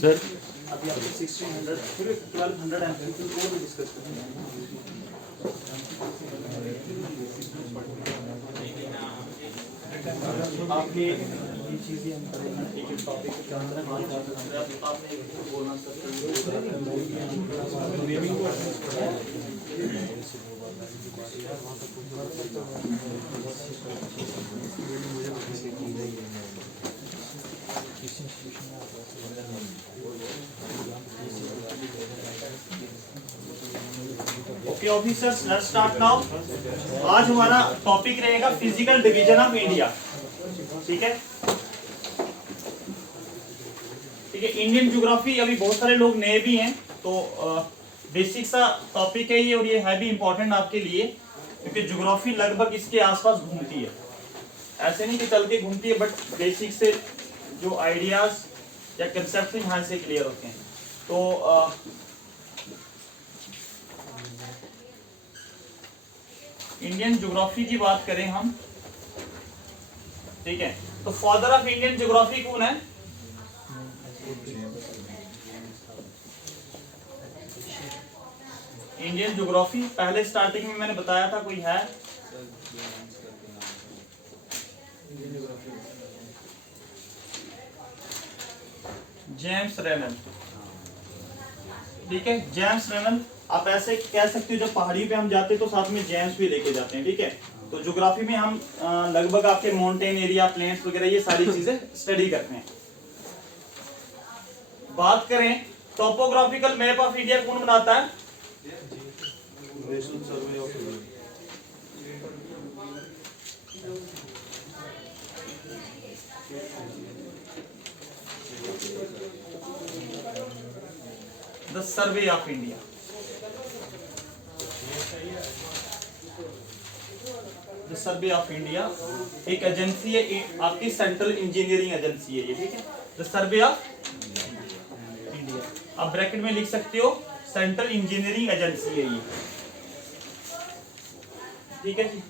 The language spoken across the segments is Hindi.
सर अभी आपको 1600 फिर 1200 एम्पलीट्यूड वो भी डिस्कस करेंगे। आपके ये चीज़ें हम करेंगे एक एक टॉपिक के अंदर बात कर सकते हैं। आपने एक बोलना sir okay officers, let's start now. आज हमारा टॉपिक रहेगा फिजिकल डिवीजन ऑफ इंडिया। ठीक है, ठीक है। इंडियन ज्योग्राफी अभी बहुत सारे लोग नए भी हैं, तो बेसिक सा टॉपिक है ये, और ये है भी इम्पोर्टेंट आपके लिए, क्योंकि ज्योग्राफी लगभग इसके आसपास घूमती है। ऐसे नहीं कि चल के घूमती है, बट बेसिक से जो आइडियाज या कंसेप्ट यहाँ से क्लियर होते हैं। तो इंडियन ज्योग्राफी की बात करें हम, ठीक है, तो फादर ऑफ इंडियन ज्योग्राफी कौन है? इंडियन ज्योग्राफी पहले स्टार्टिंग में मैंने बताया था, कोई है? James Rennell. ठीक है, जेम्स रेनल। आप ऐसे कह सकते हो, जब पहाड़ी पे हम जाते हैं तो साथ में जेम्स भी लेके जाते हैं। ठीक है, तो ज्योग्राफी में हम लगभग आपके माउंटेन एरिया, प्लेन्स वगैरह ये सारी चीजें स्टडी करते हैं। बात करें टोपोग्राफिकल मैप ऑफ इंडिया कौन बनाता है? National survey of India. The survey of India. The survey of India एक एजेंसी है, आपकी सेंट्रल इंजीनियरिंग एजेंसी है ये। ठीक है, द सर्वे ऑफ इंडिया, आप ब्रैकेट में लिख सकते हो, सेंट्रल इंजीनियरिंग एजेंसी है ये। ठीक है जी,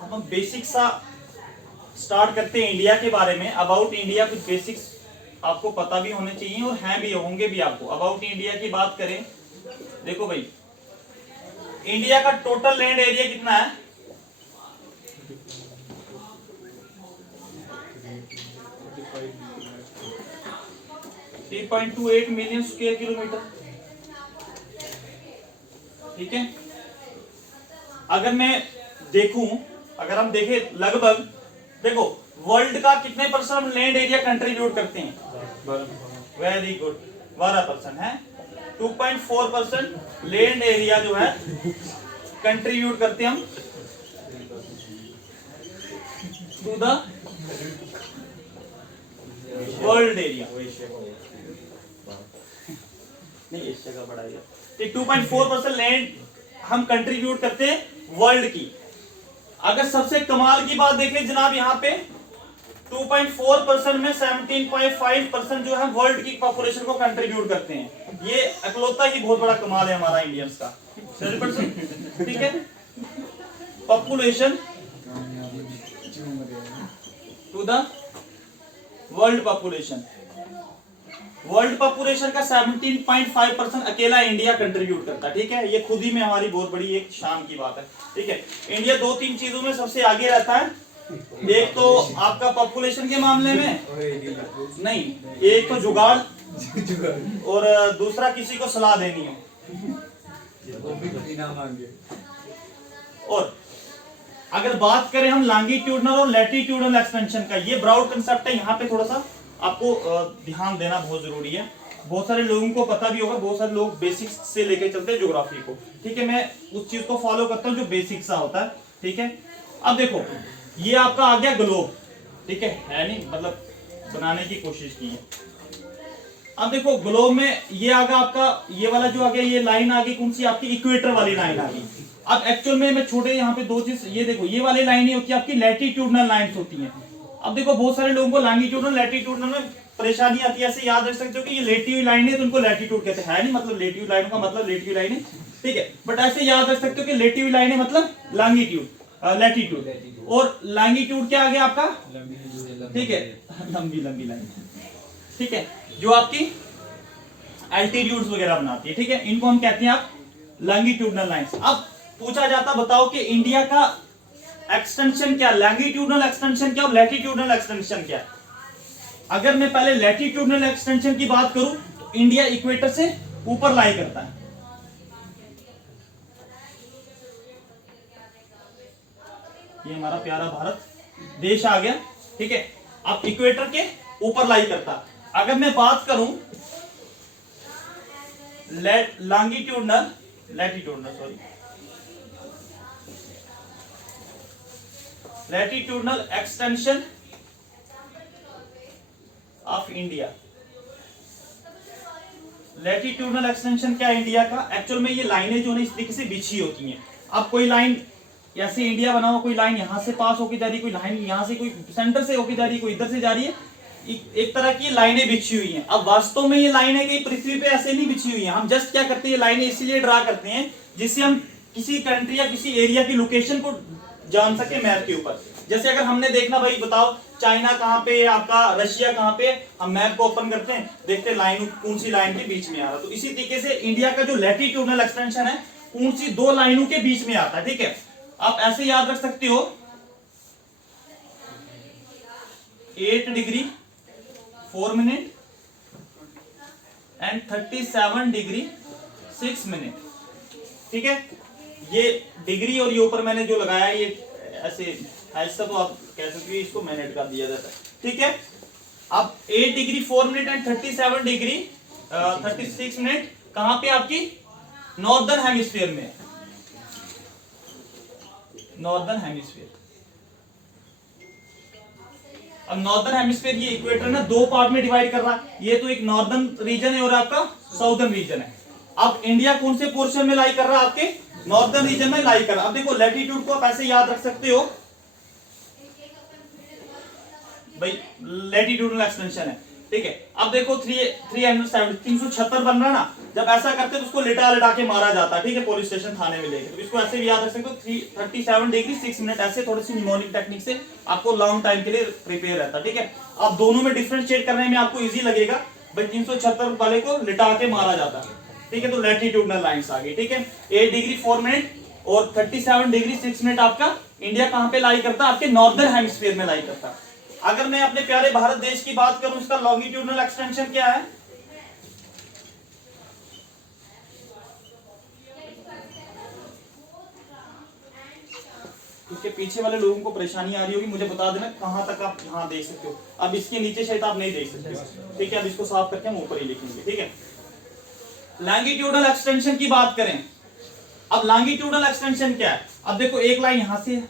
अब हम बेसिक सा स्टार्ट करते हैं इंडिया के बारे में। अबाउट इंडिया कुछ बेसिक्स आपको पता भी होने चाहिए, और हैं भी, होंगे भी आपको। अबाउट इंडिया की बात करें, देखो भाई, इंडिया का टोटल लैंड एरिया कितना है? .28 मिलियन स्क्वायर किलोमीटर। ठीक है, अगर मैं देखूं, अगर हम देखें लगभग, देखो वर्ल्ड का कितने % हम लैंड एरिया कंट्रीब्यूट करते हैं? वेरी गुड, 12% है। 2.4% लैंड एरिया जो है कंट्रीब्यूट करते हैं हम टू द वर्ल्ड एरिया। नहीं, इस जगह बढ़ाइए। 2.4% लैंड हम कंट्रीब्यूट करते हैं वर्ल्ड की। अगर सबसे कमाल की बात देखें जनाब, यहाँ पे 2.4% में 17.5% जो है वर्ल्ड की पॉपुलेशन को कंट्रीब्यूट करते हैं। ये अकलौता ही बहुत बड़ा कमाल है हमारा इंडियंस का। 7%, ठीक है, population to the world population. World population का 17.5% अकेला इंडिया कंट्रीब्यूट करता है। ठीक है, ये खुद ही में हमारी बहुत बड़ी एक शान की बात है। ठीक है, इंडिया 2-3 चीजों में सबसे आगे रहता है। एक तो आपका पॉपुलेशन के मामले में नहीं, एक तो जुगाड़, और दूसरा किसी को सलाह देनी हो। और अगर बात करें हम लॉन्गिट्यूडनल और लैटिट्यूडनल एक्सपेंशन का, ये ब्रॉड कंसेप्ट है, यहाँ पे थोड़ा सा आपको ध्यान देना बहुत जरूरी है। बहुत सारे लोगों को पता भी होगा, बहुत सारे लोग बेसिक्स से लेके चलते हैं ज्योग्राफी को। ठीक है, मैं उस चीज को फॉलो करता हूँ जो बेसिक सा होता है। ठीक है, अब देखो ये आपका आ गया ग्लोब। ठीक है नहीं, मतलब बनाने की कोशिश की है। अब देखो ग्लोब में ये आ गया आपका, ये वाला जो आ गया, ये लाइन आ गई कौन सी? आपकी इक्वेटर वाली लाइन आ गई। अब एक्चुअल में मैं छोटे यहाँ पे 2 चीज, ये देखो ये वाली लाइन ही होती है आपकी लैटिट्यूडनल लाइंस होती हैं। अब देखो बहुत सारे लोगों को लॉन्गिट्यूडनल लैटिट्यूडनल में परेशानी आती है। ऐसे याद रख सकते हो कि ये लेटी लाइन है तो उनको लैटिट्यूड कहते हैं, नहीं मतलब लेटी लाइन का मतलब लेटी लाइन है। ठीक है, बट ऐसे याद रख सकते हो कि लेटी लाइन है मतलब लॉन्गिट्यूड, लैटिट्यूड, और लॉन्गिट्यूड क्या आ गया आपका? ठीक है, लंबी लंबी लाइन, ठीक है, जो आपकी एल्टीट्यूड्स वगैरह बनाती है, ठीक है, इनको हम कहते हैं आप लॉन्गिट्यूडनल लाइंस। अब पूछा जाता बताओ कि इंडिया का एक्सटेंशन क्या, लॉन्गिट्यूडनल एक्सटेंशन क्या और लैटिट्यूडनल एक्सटेंशन क्या। अगर मैं पहले लैटिट्यूडनल एक्सटेंशन की बात करूं तो इंडिया इक्वेटर से ऊपर लाई करता है, ये हमारा प्यारा भारत देश आ गया, ठीक है, अब इक्वेटर के ऊपर लाई करता। अगर मैं बात करूं longitudinal latitudinal extension of India, latitudinal extension क्या है इंडिया का, एक्चुअल में ये लाइनें जो है इस तरीके से बिछी होती हैं। अब कोई लाइन ऐसे इंडिया बना हुआ, कोई लाइन यहां से पास होकर जा रही है, कोई लाइन यहां से, कोई सेंटर से होकर जा रही है, कोई इधर से जा रही है, एक तरह की लाइनें बिछी हुई हैं। अब वास्तव में ये लाइनें कहीं पृथ्वी पे ऐसे नहीं बिछी हुई हैं, हम जस्ट क्या करते हैं, ये लाइनें इसीलिए ड्रा करते हैं जिससे हम किसी कंट्री या किसी एरिया की लोकेशन को जान सके मैप के ऊपर। जैसे अगर हमने देखना भाई बताओ चाइना कहाँ पे, आपका रशिया कहाँ पे, हम मैप को ओपन करते हैं, देखते हैं लाइन कौन सी लाइन के बीच में आ रहा। तो इसी तरीके से इंडिया का जो लैटिट्यूडनल एक्सटेंशन है कौन सी दो लाइनों के बीच में आता है, ठीक है। आप ऐसे याद रख सकते हो 8 degree 4 minute and 37 degree 6 minute, ठीक है। ये डिग्री और ये ऊपर मैंने जो लगाया ये ऐसे ऐसा, तो आप कह सकते हो इसको मिनट का दिया जाता है, ठीक है। अब 8 degree 4 minute and 37 degree 36 minute कहां पे, आपकी नॉर्दर्न हेमिस्फीयर में, नॉर्दर्न हेमिस्फीयर। अब नॉर्दर्न हेमिस्फीयर ये इक्वेटर ना दो पार्ट में डिवाइड कर रहा है, ये तो एक नॉर्दर्न रीजन है और आपका साउदर्न रीजन है। अब इंडिया कौन से पोर्शन में लाई कर रहा है, आपके नॉर्दर्न रीजन में लाई कर रहा है। अब देखो लैटिट्यूड को आप ऐसे याद रख सकते हो भाई, लैटिट्यूडनल एक्सटेंशन है, ठीक है। अब देखो 376 बन रहा ना, जब ऐसा करते तो उसको लिटा लिटा के मारा जाता है, ठीक है, पुलिस स्टेशन थाने में लेके। तो इसको ऐसे भी याद रख सकते हो 37 डिग्री 6 मिनट, ऐसे थोड़ी सी निमोनिक टेक्निक से आपको लॉन्ग टाइम के लिए प्रिपेयर रहता है, ठीक है। अब दोनों में डिफरेंशिएट करने में आपको इजी लगेगा भाई, 376 वाले को लिटा के मारा जाता है, ठीक है। तो लैटिट्यूडनल लाइंस आ गई, ठीक है। 8 डिग्री 4 मिनट और 37 डिग्री 6 मिनट आपका इंडिया कहां पे लाई करता है, आपके नॉर्दर्न हेमिस्फीयर में लाई करता है। अगर मैं अपने प्यारे भारत देश की बात करूं, इसका लॉन्गिट्यूडनल एक्सटेंशन क्या है, उसके पीछे वाले लोगों को परेशानी आ रही होगी, मुझे बता देना कहां तक आप यहां देख सकते हो। अब इसके नीचे शायद आप नहीं देख सकते, ठीक है। अब इसको साफ करके हम ऊपर ही लिखेंगे, ठीक है। लॉन्गिट्यूडनल एक्सटेंशन की बात करें, अब लॉन्गिट्यूडनल एक्सटेंशन क्या है। अब देखो एक लाइन यहां से,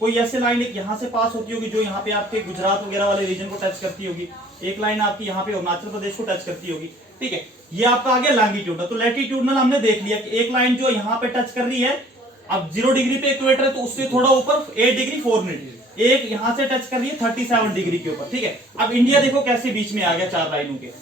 कोई ऐसे लाइन एक यहां से पास होती होगी जो यहाँ पे आपके गुजरात वगैरह वाले रीजन को टच करती होगी, एक लाइन आपकी यहाँ पे अरुणाचल प्रदेश को टच करती होगी, ठीक है। ये आपका आ गया लॉन्गिट्यूडनल। तो लैटिट्यूडनल हमने देख लिया कि एक लाइन जो यहाँ पे टच कर रही है, अब 0 डिग्री पे इक्वेटर है तो उससे थोड़ा ऊपर 8 डिग्री 4 मिनट, एक यहां से टच कर रही है 37 डिग्री के ऊपर, ठीक है। अब इंडिया देखो कैसे बीच में आ गया 4 लाइनों के।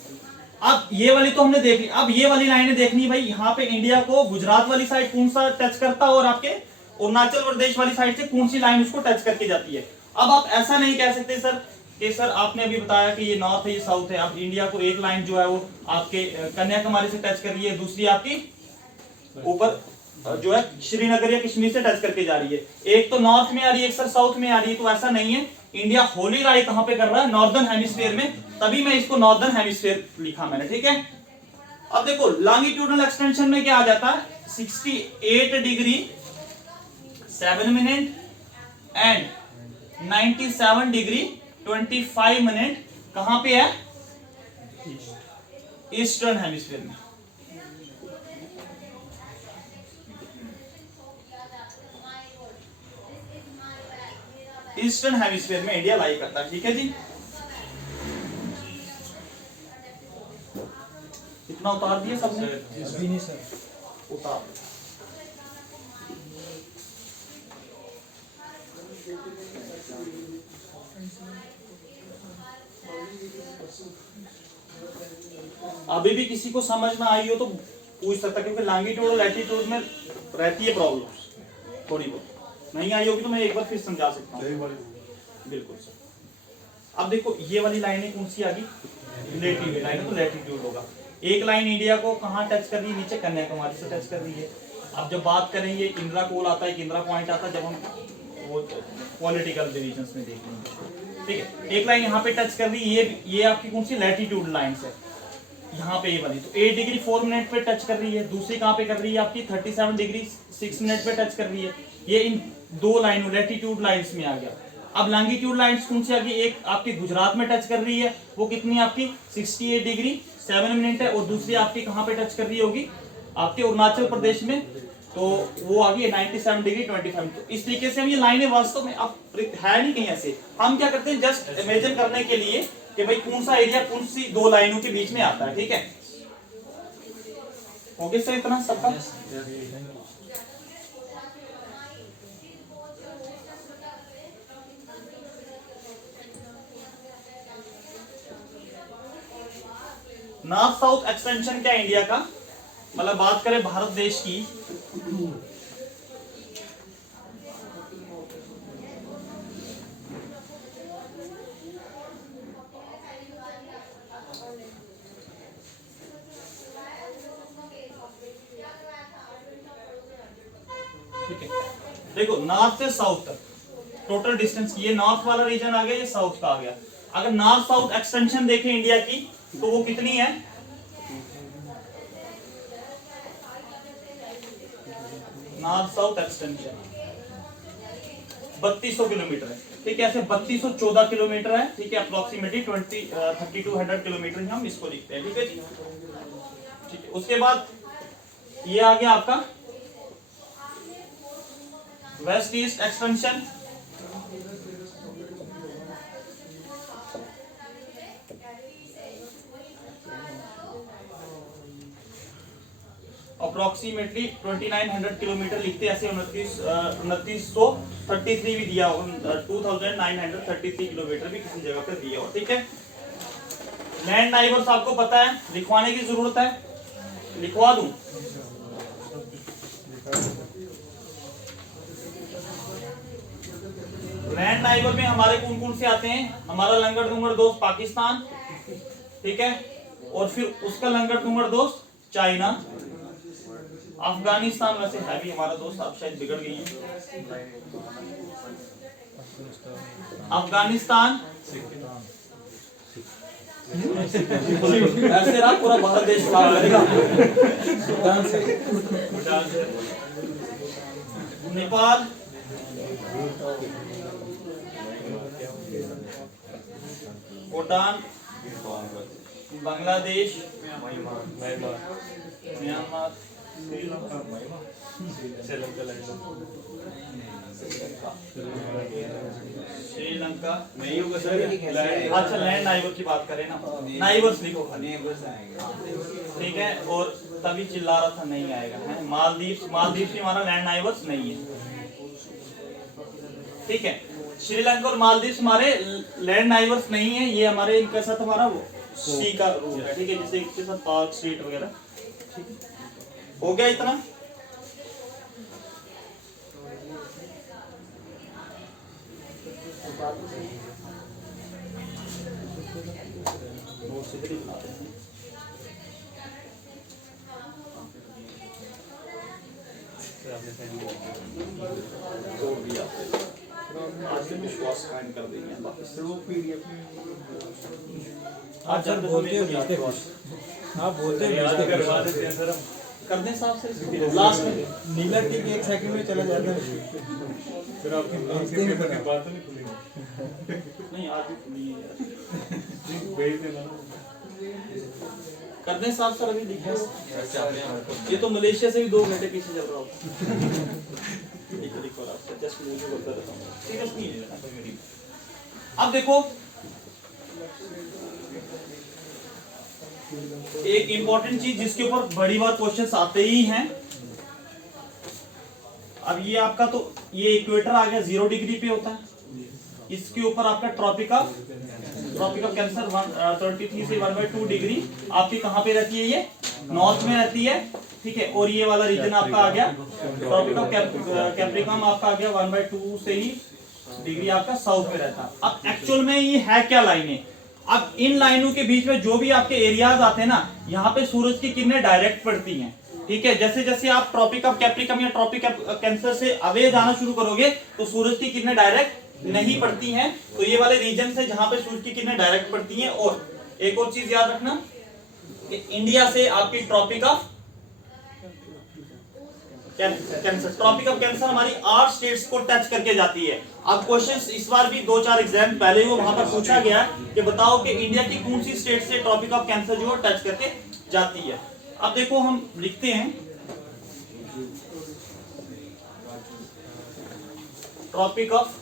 अब ये वाली तो हमने देख ली, अब ये वाली लाइनें देखनी भाई, यहाँ पे इंडिया को गुजरात वाली साइड कौन सा टच करता है और आपके अरुणाचल प्रदेश वाली साइड से कौन सी लाइन उसको टच करके जाती है। अब आप ऐसा नहीं कह सकते सर कि सर आपने अभी बताया कि ये नॉर्थ है ये साउथ है। अब इंडिया को एक लाइन जो है वो आपके कन्याकुमारी से टच कर रही है, दूसरी आपकी ऊपर जो है श्रीनगर या कश्मीर से टच करके जा रही है, एक तो नॉर्थ में आ रही है, एक सर साउथ में आ रही है। तो ऐसा नहीं है, इंडिया होली लाई कहां पे कर रहा है, नॉर्दर्न हेमिस्फीयर में, तभी मैं इसको नॉर्दर्न हेमिस्फीयर लिखा मैंने, ठीक है। अब देखो लॉन्गिट्यूडनल एक्सटेंशन में क्या आ जाता है, 68 degree 7 minute and 97 degree 25 minute कहां पे है, ईस्टर्न हेमिस्फीयर में। ईस्टर्न हेमिस्फीयर में इंडिया लाई करता है, ठीक है जी। इतना उतार दिया सबने, अभी नहीं सर, उतार। अभी भी किसी को समझ ना आई हो तो पूछ सकता, क्योंकि लॉन्गिट्यूड और लैटिट्यूड में रहती है प्रॉब्लम थोड़ी बहुत, नहीं आई होगी तो मैं एक बार फिर समझा सकता हूँ। बिल्कुल सर। अब देखो ये वाली लाइनें कौन सी आ गई, लेटीट्यूड लाइन है तो लेटीट्यूड होगा। एक लाइन इंडिया को कहाँ टच कर रही है, नीचे कन्याकुमारी से टच कर रही है। अब जब बात करेंगे इंदिरा कोल आता है, इंदिरा पॉइंट आता है, जब हम वो पॉलिटिकल डिविजन्स में देखेंगे, ठीक है। एक लाइन यहाँ पे टच कर रही है, ये आपकी कौन सी लैटिट्यूड लाइन है, यहाँ पे ये वाली, तो 8 डिग्री 4 मिनट पे टच कर रही है। दूसरी कहाँ पे कर रही है आपकी 37 डिग्री 6 मिनट पे टच कर रही है। ये इन दो लाइनों लैटिट्यूड लाइंस में आ गया। अब लॉन्गिट्यूड लाइंस कौन सी आ गई, एक आपकी गुजरात में टच कर रही है, वो कितनी आपकी 68 डिग्री 7 मिनट है, और दूसरी आपकी कहाँ पे टच कर रही होगी, आपके अरुणाचल प्रदेश में, तो वो आ गई 97 डिग्री 25। तो इस तरीके से हम ये लाइनें वास्तव में अब है नहीं कहीं ऐसे, हम क्या करते हैं जस्ट इमेजिन करने के लिए कि भाई कौन सा एरिया कौन सी दो लाइनों के बीच में आता है, ठीक है। हो गया सर इतना सबका? नॉर्थ साउथ एक्सटेंशन क्या इंडिया का, मतलब बात करें भारत देश की, ठीक है। देखो नॉर्थ से साउथ तक टोटल डिस्टेंस, ये नॉर्थ वाला रीजन आ गया, ये साउथ का आ गया। अगर नॉर्थ साउथ एक्सटेंशन देखें इंडिया की तो वो कितनी है, नॉर्थ साउथ एक्सटेंशन 3200 किलोमीटर है, ठीक है। ऐसे 3214 किलोमीटर है, ठीक है। अप्रोक्सीमेटली 3200 किलोमीटर हम इसको लिखते हैं, ठीक है जी, ठीक है। उसके बाद ये आ गया आपका west east extension, approximately 2900 kilometre लिखते हैं, ऐसे 2933 भी दिया होगा, 2933 किलोमीटर भी किसी जगह पे दिया होगा, ठीक है। लैंड नाइबर्स आपको पता है, लिखवाने की जरूरत है, लिखवा दूं? लैंड नाइबर में हमारे कौन कौन से आते हैं, हमारा लंगड़ दुंगड़ दोस्त पाकिस्तान, ठीक है, और फिर उसका लंगड़ दुंगड़ दोस्त चाइना, अफगानिस्तान वैसे है भी हमारा दोस्त, अब शायद बिगड़ गई है, अफगानिस्तान, ऐसे रहा पूरा भारत देश नेपाल, भूटान, बांग्लादेश, म्यांमार, श्रीलंका। अच्छा लैंड नाइबर की बात करें ना, नाइबर्स लिखो खाली, ठीक है। और तभी चिल्ला रहा था नहीं आएगा, है मालदीव, मालदीव भी हमारा लैंड नाइबर्स नहीं है, ठीक है। श्रीलंका और मालदीव हमारे लैंड नाइबर्स नहीं है, ये हमारे इनके साथ हमारा वो सी का रूल है, ठीक है, जैसे इसके साथ पार्क स्ट्रीट वगैरह, ठीक है। हो गया इतना? आज से विश्वास कायम कर देंगे वापस। वो पीडीएफ आप जब बोलते हो भेजते हो, आप बोलते हो भेजते करवा देते हैं सर, हम कर दें साहब से लास्ट में नीला टिक 1 सेकंड में चला जाता है, फिर आपकी बात नहीं खुलेगी, नहीं आज भी खुली है यार, भेज देना कर दें साहब सर, अभी दिखे ये तो मलेशिया से भी 2 घंटे पीछे चल रहा होता। अब देखो एक इंपॉर्टेंट चीज जिसके ऊपर बड़ी बार क्वेश्चंस आते ही हैं। अब ये आपका तो ये इक्वेटर आ गया 0 डिग्री पे होता है, इसके ऊपर आपका ट्रॉपिक ऑफ कैंसर 33 से 1/2 डिग्री आपकी कहां पे रहती है, ये नॉर्थ में रहती है, ठीक है। और ये वाला रीजन आपका आ गया ट्रॉपिक ऑफ कैप्रिकॉर्न, आपका आ गया 1/2 से ही डिग्री आपका साउथ में रहता है। अब एक्चुअल में ये है क्या लाइनें, अब इन लाइनों के बीच में जो भी आपके एरियाज आते हैं ना, यहाँ पे सूरज की किरणें डायरेक्ट पड़ती हैं, ठीक है। जैसे जैसे आप ट्रॉपिक ऑफ कैप्रिकम या ट्रॉपिक ऑफ कैंसर से अवे जाना शुरू करोगे तो सूरज की किरणें डायरेक्ट नहीं पड़ती हैं, तो ये वाले रीजन से जहां पे सूरज की किरणें डायरेक्ट पड़ती हैं। और एक और चीज याद रखना कि इंडिया से आपकी Tropic of Cancer, Tropic of Cancer हमारी 8 स्टेट्स को टच करके जाती है। अब क्वेश्चंस इस बार भी 2-4 एग्जाम पहले वो वहां पर पूछा गया कि बताओ कि इंडिया की कौन सी स्टेट से ट्रॉपिक ऑफ कैंसर जो है टच करके जाती है। अब देखो हम लिखते हैं Tropic of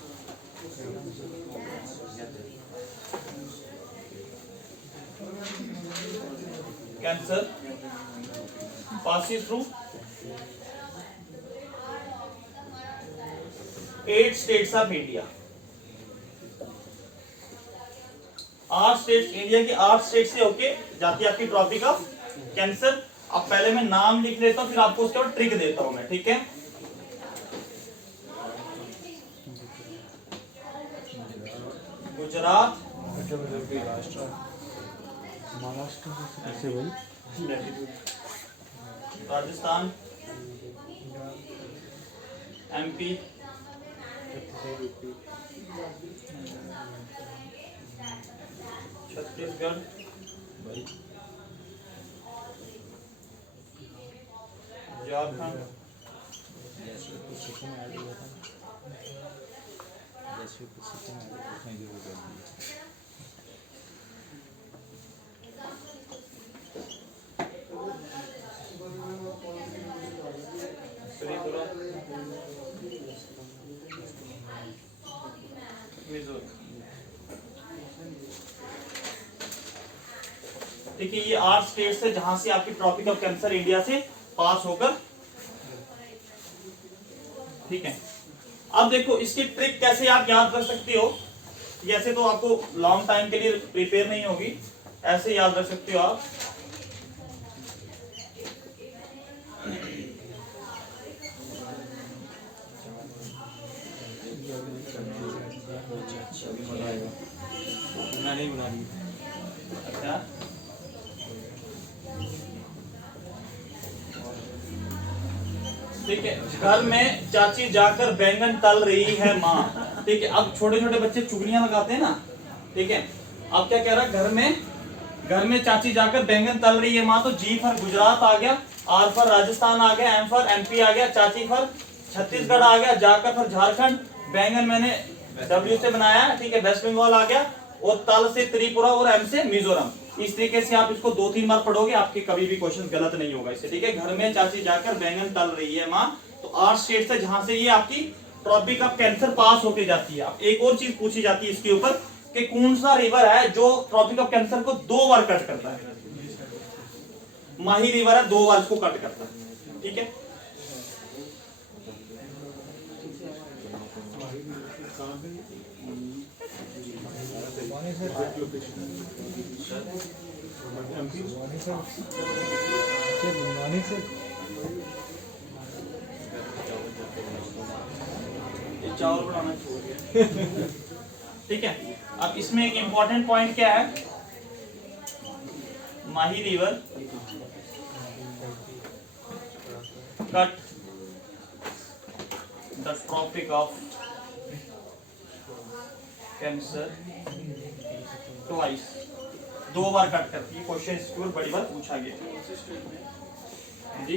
Cancer passes through 8 states of India। 8 states, India की 8 स्टेट से होके जाती है आपकी ट्रॉपिक ऑफ कैंसर। अब पहले मैं नाम लिख लेता हूं, फिर आपको उसके बाद ट्रिक देता हूं मैं, ठीक है। गुजरात, राजस्थान, एमपी, छत्तीसगढ़, झारखंड, त्रिपुरा, मिजोरम। देखिए ये 8 स्टेट्स है जहां से आपकी ट्रॉपिक ऑफ कैंसर इंडिया से पास होकर, ठीक है। अब देखो इसकी ट्रिक कैसे आप याद कर सकते हो, जैसे तो आपको लॉन्ग टाइम के लिए प्रिपेयर नहीं होगी, ऐसे याद रख सकते हो आप। अच्छा ठीक है, घर में चाची जाकर बैंगन तल रही है माँ, ठीक है। अब छोटे छोटे बच्चे चुगलियां लगाते हैं ना, ठीक है। अब क्या कह रहा है, घर में चाची जाकर बैंगन तल रही है माँ, तो जी फॉर गुजरात आ गया, आर फॉर राजस्थान आ गया, एम फॉर एमपी आ गया, चाची फॉर छत्तीसगढ़ आ गया, जाकर फॉर झारखंड, बैंगन मैंने डब्ल्यू से बनाया, ठीक है, वेस्ट बंगाल आ गया, और तल से त्रिपुरा और एम से मिजोरम। इस तरीके से आप इसको 2-3 बार पढ़ोगे, आपके कभी भी क्वेश्चन गलत नहीं होगा इससे, ठीक है। घर में चाची जाकर बैंगन तल रही है माँ, तो 8 स्टेट है जहां से ये आपकी ट्रॉपिक ऑफ कैंसर पास होके जाती है। अब एक और चीज पूछी जाती है इसके ऊपर कि कौन सा रिवर है जो ट्रॉपिक ऑफ कैंसर को 2 बार कट करता है। माही रिवर है, 2 बार इसको कट करता है, ठीक है। चावल बनाना छोड़ दिया, ठीक है। अब इसमें एक इंपॉर्टेंट पॉइंट क्या है, Mahi river cut the tropic of Cancer twice, 2 बार कट करती है। क्वेश्चन इसके ऊपर बड़ी बार पूछा गया जी।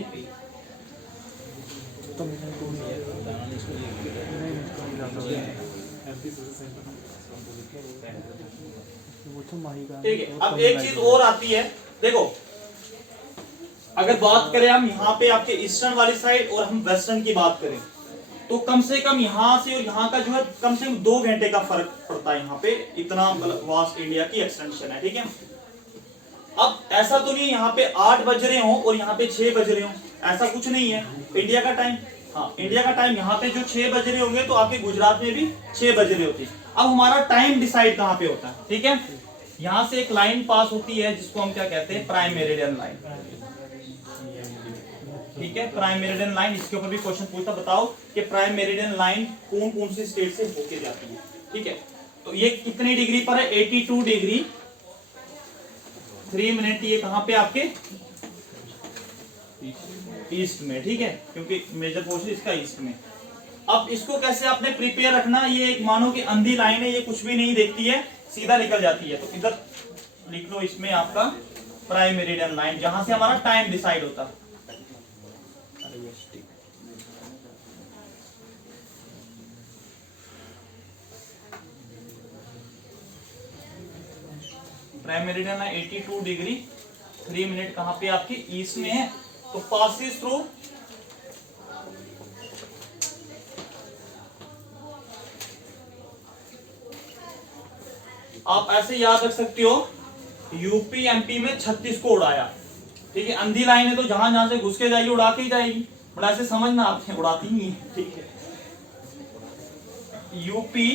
ठीक है, अब एक चीज और आती है, देखो अगर बात करें हम यहाँ पे आपके ईस्टर्न वाली साइड और हम वेस्टर्न की बात करें, तो कम से कम यहाँ से और यहाँ का जो है कम से कम 2 घंटे का फर्क पड़ता है। यहाँ पे इतना वास्ट इंडिया की एक्सटेंशन है, ठीक है। अब ऐसा तो नहीं यहाँ पे 8 बज रहे हो और यहाँ पे 6 बज रहे हो, ऐसा कुछ नहीं है। इंडिया का टाइम, हाँ इंडिया का टाइम यहाँ पे जो 6 बज रहे होंगे तो आपके गुजरात में भी 6 बज रहे होते हैं। अब हमारा टाइम डिसाइड कहाँ पे होता है, ठीक है। यहाँ से एक लाइन पास होती है जिसको हम क्या कहते हैं, प्राइम मेरिडियन लाइन। ठीक है, प्राइम मेरिडियन लाइन, इसके ऊपर भी क्वेश्चन पूछता, बताओ कि प्राइम मेरिडियन लाइन कौन कौन सी स्टेट से होके जाती है। ठीक है, तो ये कितनी डिग्री पर है, 82 डिग्री 3 मिनट। ये कहां पे आपके ईस्ट में, ठीक है, क्योंकि मेजर पोर्शन इसका ईस्ट में। अब इसको कैसे आपने प्रिपेयर रखना, ये एक मानो कि अंधी लाइन है, ये कुछ भी नहीं देखती है, सीधा निकल जाती है। तो इधर लिख लो इसमें आपका प्राइम मेरिडियन लाइन, जहां से हमारा टाइम डिसाइड होता है। Prime meridian line 82 degree 3 minute कहां पे आपकी ईस्ट में है। तो पासिस थ्रू आप ऐसे याद रख सकते हो, यूपी एमपी में 36 को उड़ाया। ठीक है, अंधी लाइन है तो जहां जहां से घुस के जाएगी उड़ा के ही जाएगी, बड़ा ऐसे समझना, आप उड़ाती नहीं है। ठीक है, यूपी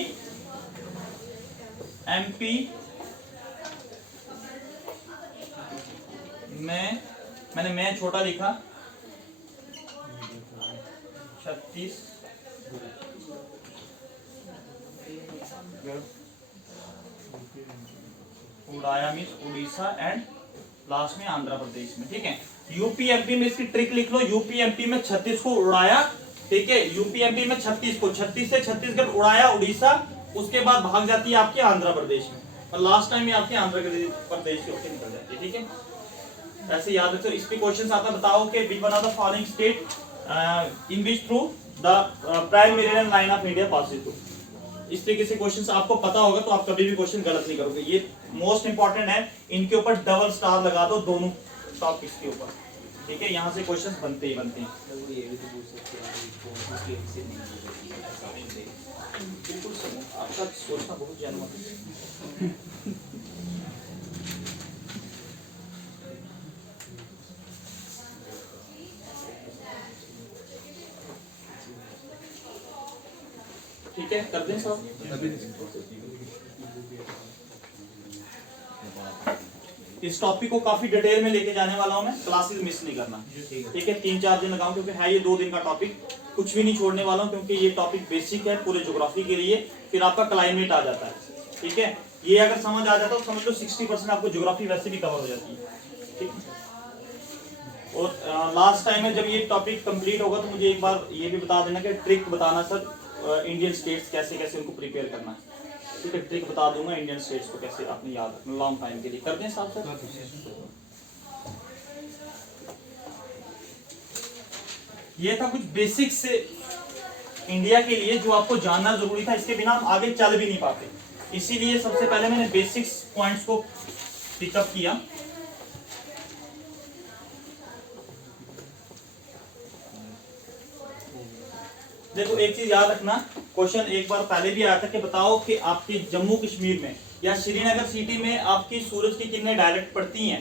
एमपी में, मैंने मैं छोटा लिखा, 36 उड़ाया मीन्स उड़ीसा एंड लास्ट में आंध्र प्रदेश में। ठीक है, यूपी एमपी में इसकी ट्रिक लिख लो, यूपी एमपी में 36 को उड़ाया। ठीक है, यूपी एमपी में 36 को, 36 से छत्तीसगढ़ उड़ाया उड़ीसा, उसके बाद भाग जाती है आपके आंध्र प्रदेश में, और लास्ट टाइम में आपके आंध्र प्रदेश के होकर निकल जाती है। ठीक है, ऐसे याद रखो। इस पे क्वेश्चन आता, बताओ कि which one of the following state in which through the prime meridian line of India passes through. इस तरीके से क्वेश्चंस आपको पता होगा तो आप कभी भी क्वेश्चन गलत नहीं करोगे। ये मोस्ट इंपॉर्टेंट है, इनके ऊपर डबल स्टार लगा दो दोनों टॉपिक्स के ऊपर। ठीक है, यहाँ से क्वेश्चंस बनते ही बनते हैं। बिल्कुल आपका सोचना बहुत जेन्युइन है। ठीक है, कर दें साहब। इस टॉपिक को काफी डिटेल में लेके जाने वाला हूं मैं, क्लासेस मिस नहीं करना। ठीक है, 3-4 दिन लगाऊं क्योंकि है ये 2 दिन का टॉपिक, कुछ भी नहीं छोड़ने वाला हूं क्योंकि ये टॉपिक बेसिक है पूरे ज्योग्राफी के लिए। फिर आपका क्लाइमेट आ जाता है। ठीक है, ये अगर समझ आ जाता है तो समझ लो 60% आपको ज्योग्राफी वैसे भी कवर हो जाती है। ठीक, और लास्ट टाइम में जब ये टॉपिक कंप्लीट होगा तो मुझे एक बार ये भी बता देना कि ट्रिक बताना सर, इंडियन स्टेट्स कैसे कैसे उनको प्रिपेयर करना है। ठीक है, ट्रिक बता दूंगा इंडियन स्टेट्स को कैसे आपने याद रखना लॉन्ग टाइम के लिए। कर दें साहब सर। ये था कुछ बेसिक्स से इंडिया के लिए जो आपको जानना जरूरी था, इसके बिना हम आगे चल भी नहीं पाते, इसीलिए सबसे पहले मैंने बेसिक्स पॉइंट्स को पिकअप किया। देखो एक चीज याद रखना, क्वेश्चन एक बार पहले भी आया था कि बताओ कि आपके जम्मू कश्मीर में या श्रीनगर सिटी में आपकी सूरज की किरणें डायरेक्ट पड़ती हैं?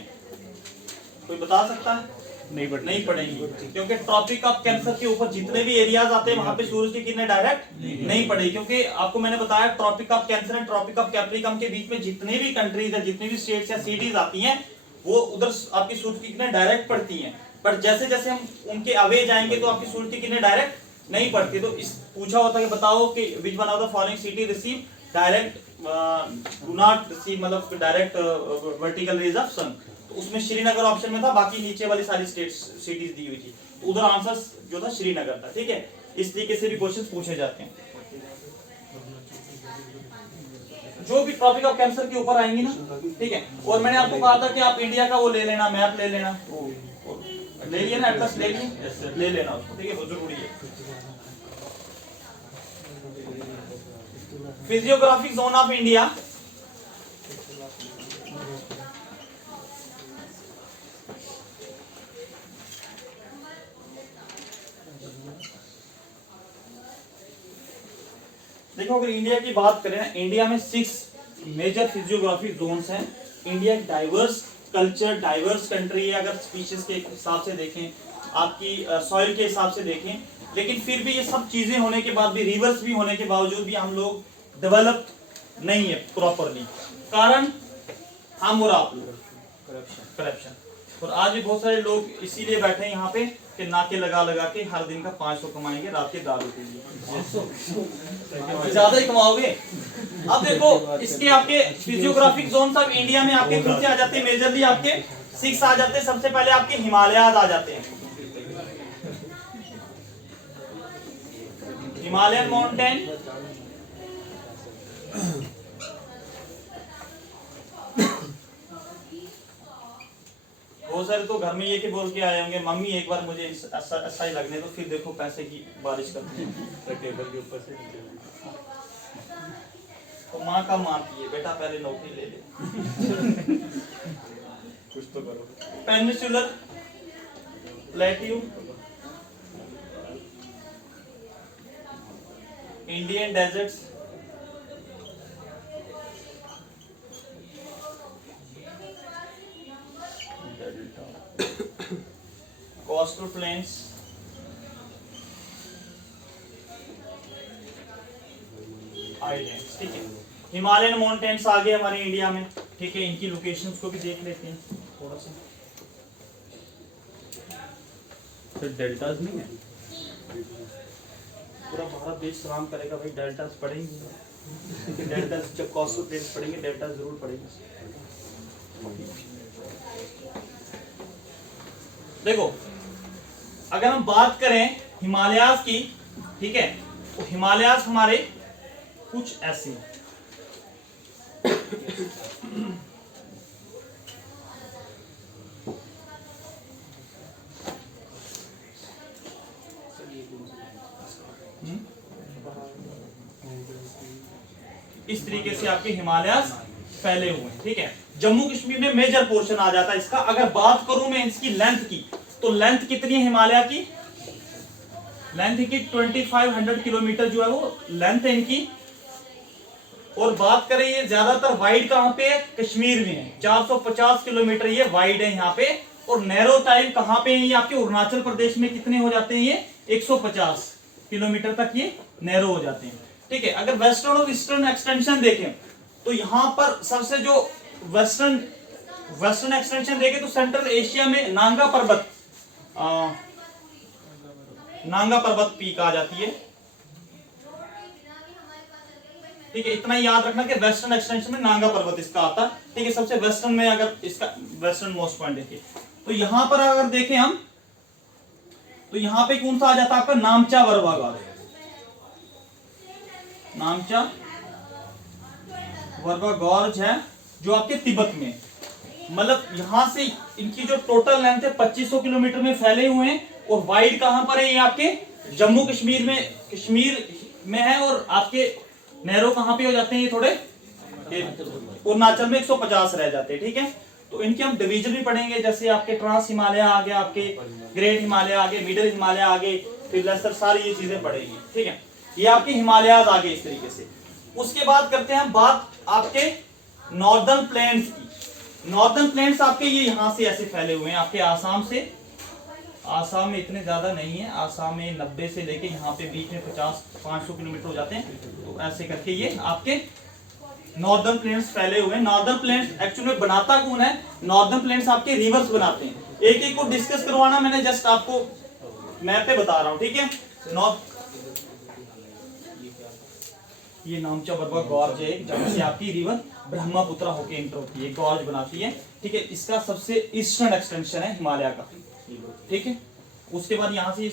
कोई बता सकता है? नहीं पड़ेंगी, क्योंकि ट्रॉपिक ऑफ कैंसर के ऊपर जितने भी एरियाज आते हैं वहां पे सूरज की किरणें डायरेक्ट नहीं पड़ेगी, क्योंकि आपको मैंने बताया tropic of Cancer and tropic of Capricorn के बीच में जितने भी कंट्रीज है, जितनी भी स्टेट्स या सिटीज आती हैं, वो उधर आपकी सूरज की किरणें डायरेक्ट पड़ती हैं। पर जैसे जैसे हम उनके अवे जाएंगे तो आपकी सूरज की किरणें डायरेक्ट नहीं पड़ती। तो इस पूछा होता है कि बताओ कि which one of the following city receive direct do not receive, मतलब डायरेक्ट वर्टिकल रेज ऑफ सन। तो उसमें श्रीनगर ऑप्शन में था, बाकी नीचे वाली सारी स्टेट्स सिटीज दी हुई थी, तो उधर आंसर जो था श्रीनगर था। ठीक है, इस तरीके से भी क्वेश्चन पूछे जाते हैं जो भी टॉपिक ऑफ कैंसर के ऊपर आएंगी ना। ठीक है, और मैंने आपको कहा था कि आप इंडिया का वो ले लेना, मैप ले लेना, ले लिया ना, एटलस ले लिया, ले लेना उसको। ठीक है, वो जरूरी है। फिजियोग्राफिक जोन ऑफ इंडिया, देखो अगर इंडिया की बात करें ना, इंडिया में 6 मेजर फिजियोग्राफिक जोन्स हैं। इंडिया एक डाइवर्स कल्चर, डाइवर्स कंट्री है, अगर स्पीशीज के हिसाब से देखें, आपकी सॉइल के हिसाब से देखें, लेकिन फिर भी ये सब चीजें होने के बाद भी, रिवर्स भी होने के बावजूद भी हम लोग डेवलप्ड नहीं है प्रॉपरली। कारण हम और आप लोग, करप्शन। और आज भी बहुत सारे लोग इसीलिए बैठे हैं यहाँ पे कि नाके लगा लगा के हर दिन का 500 कमाएंगे रात के दारू के लिए, ज्यादा ही कमाओगे। अब देखो इसके आपके फिजियोग्राफिक जोन सब इंडिया में आपके कौन से आ जाते हैं, मेजरली आपके 6 आ जाते हैं। सबसे पहले आपके हिमालयाज आ जाते हैं, हिमालयन माउंटेन, बहुत सारे तो घर में ये कि बोल के आए होंगे मम्मी एक बार मुझे ऐसा ही लगने तो फिर देखो पैसे की बारिश करती है टेबल के ऊपर से। तो माँ का मारती है बेटा पहले नौकरी ले ले कुछ तो करो। Peninsular plateau, Indian deserts, coastal plains, islands, ठीक है। हिमालयन माउंटेन्स आ गए हमारे इंडिया में, ठीक है। इनकी लोकेशंस को भी देख लेते हैं थोड़ा सा। फिर डेल्टास नहीं है, पूरा भारत देश सलाम करेगा भाई, डेल्टास पढ़ेंगे डेल्टास जब कोस्टल प्लेन्स पढ़ेंगे डेल्टास जरूर पढ़ेंगे। देखो अगर हम बात करें हिमालयाज की, ठीक है, तो हिमालयाज हमारे कुछ ऐसे हैं। इस तरीके से आपके हिमालयाज फैले हुए हैं, ठीक है। जम्मू कश्मीर में मेजर पोर्शन आ जाता है इसका। अगर बात करूं मैं इसकी लेंथ की, तो लेंथ कितनी है हिमालय की? लेंथ की 2500 किलोमीटर जो है वो लेंथ है इनकी। और बात करें ये ज्यादातर वाइड कहां पे है? कश्मीर में है। 450 किलोमीटर ये वाइड है यहाँ पे। और नैरो टाइम कहां पे है? ये आपके अरुणाचल प्रदेश में कितने हो जाते हैं? ये 150 किलोमीटर तक ये नैरो हो जाते हैं, ठीक है। अगर वेस्टर्न और ईस्टर्न एक्सटेंशन देखें तो यहां पर सबसे जो वेस्टर्न एक्सटेंशन देखें तो सेंट्रल एशिया में नांगा पर्वत पीक आ जाती है, ठीक है। इतना याद रखना कि वेस्टर्न एक्सटेंशन में नांगा पर्वत इसका आता है, ठीक है। सबसे वेस्टर्न में अगर इसका वेस्टर्न मोस्ट पॉइंट देखिए तो यहां पर अगर देखें हम तो यहां पे कौन सा आ जाता है आपका? नामचा वर्वा गॉर्ज। नामचा वर्वा गॉर्ज है जो आपके तिब्बत में, मतलब यहां से इनकी जो टोटल लेंथ है 2500 किलोमीटर में फैले हुए हैं। और वाइड कहां पर है? ये आपके जम्मू कश्मीर में है। और आपके नैरो कहां पे हो जाते हैं? ये थोड़े अरुणाचल में 150 रह जाते हैं, ठीक है। तो इनके हम डिवीजन भी पढ़ेंगे, जैसे आपके ट्रांस हिमालय आ गया, आपके ग्रेट हिमालय आ गए, मिडिल हिमालय आ गए, फिर लेसर, सारी ये चीजें पढ़ेंगी, ठीक है। ये आपके हिमालयाज आ गए इस तरीके से। उसके बाद करते हैं हम बात आपके नॉर्दर्न प्लेन्स की। नॉर्दर्न प्लेन्स आपके ये यहां से ऐसे फैले हुए हैं आपके आसाम से। आसाम में इतने ज्यादा नहीं है, आसाम में 90 से लेके यहाँ पे बीच में 500 किलोमीटर हो जाते हैं। तो ऐसे करके ये आपके नॉर्दर्न प्लेन्स फैले हुए हैं। नॉर्दर्न प्लेन्स एक्चुअली में बनाता कौन है? नॉर्दर्न प्लेन्स आपके रिवर्स बनाते हैं। एक एक को डिस्कस करवाना, मैंने जस्ट आपको मैप पे बता रहा हूं, ठीक है। ये नामचा वर्वा गॉर्ज है जहां से आपकी रिवर ब्रह्मपुत्र होके एंटर होती है, गॉर्ज बनाती है, ठीक है। इसका सबसे ईस्टर्न एक्सटेंशन है हिमालय का, ठीक है। उसके बाद यहाँ से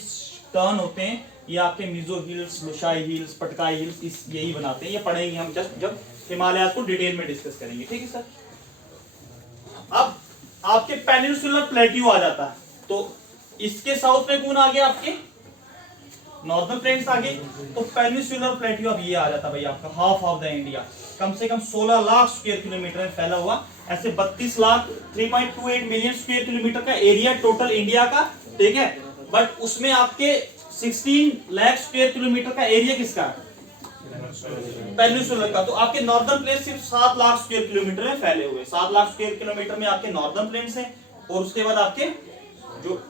टर्न होते हैं, ये आपके Mizo hills, Lushai hills, Patkai hills, यही बनाते हैं। ये पढ़ेंगे हम जस्ट जब हिमालय को डिटेल में डिस्कस करेंगे, ठीक है सर। अब आपके पेनिनसुलर प्लेट्यू आ जाता है, तो इसके साउथ में कौन आ गया? आपके नॉर्दर्न प्लेन्स आ गए। तो पेनिनसुलर प्लेट्यू अब ये आ जाता है भाई आपका हाफ ऑफ द इंडिया, कम से कम 16 लाख स्क्वायर किलोमीटर में फैला हुआ। ऐसे 32 लाख 3.28 मिलियन स्क्वायर किलोमीटर का एरिया टोटल इंडिया का, ठीक है। बट उसमें आपके 16 लाख स्क्वायर किलोमीटर का एरिया किसका है? पेनिनसुलर का। तो आपके नॉर्दर्न प्लेन्स सिर्फ 7 लाख स्क्वायर किलोमीटर में फैले हुए। 7 लाख स्क्वायर किलोमीटर में आपके नॉर्दर्न प्लेन्स हैं। और उसके बाद आपके जो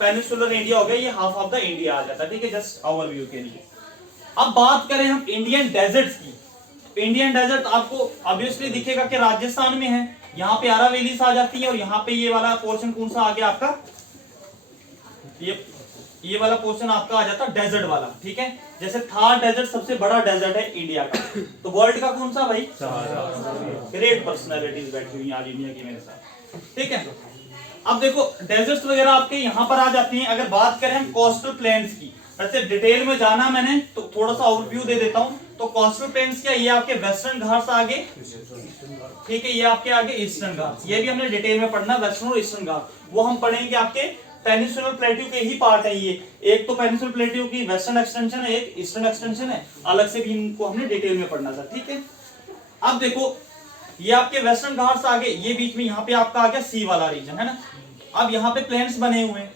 पेनिनसुलर इंडिया हो गया, ये हाफ ऑफ द इंडिया आ जाता है, ठीक है। जस्ट ओवरव्यू के लिए। अब बात करें हम इंडियन डेजर्ट्स की। इंडियन डेजर्ट आपको ऑब्वियसली दिखेगा कि राजस्थान में है, यहाँ पे अरावलीज आ जाती है, और यहाँ पे ये वाला पोर्शन कौन सा आ गया आपका, ये वाला पोर्शन आपका आ जाता डेजर्ट वाला। ठीक है, जैसे थार डेजर्ट सबसे बड़ा डेजर्ट है इंडिया का, तो वर्ल्ड का कौन सा भाई, ग्रेट पर्सनैलिटीज बैठी हुई आज इंडिया की मेरे साथ। ठीक है, अब देखो डेजर्ट्स वगैरह आपके यहाँ पर आ जाती हैं। अगर बात करें हम कोस्टल प्लेन्स की, वैसे डिटेल में जाना मैंने तो थोड़ा सा ओवरव्यू दे देता हूँ। तो कोस्टल प्लेन्स क्या, ये आपके वेस्टर्न घाट्स आगे, ठीक है, ये आपके आगे ईस्टर्न घाट्स, ये भी हमने डिटेल में पढ़ना, वेस्टर्न और ईस्टर्न घाट वो हम पढ़ेंगे। आपके पेनिनसुलर प्लेट्यू के ही पार्ट है ये, एक तो पेनिनसुलर प्लेट्यू की वेस्टर्न एक्सटेंशन है, एक ईस्टर्न एक्सटेंशन है, अलग से भी इनको हमने डिटेल में पढ़ना था। ठीक है, अब देखो ये आपके वेस्टर्न घाट्स आगे, ये बीच में यहाँ पे आपका आ गया सी वाला रीजन है ना। अब यहाँ पे प्लेन्स बने हुए हैं,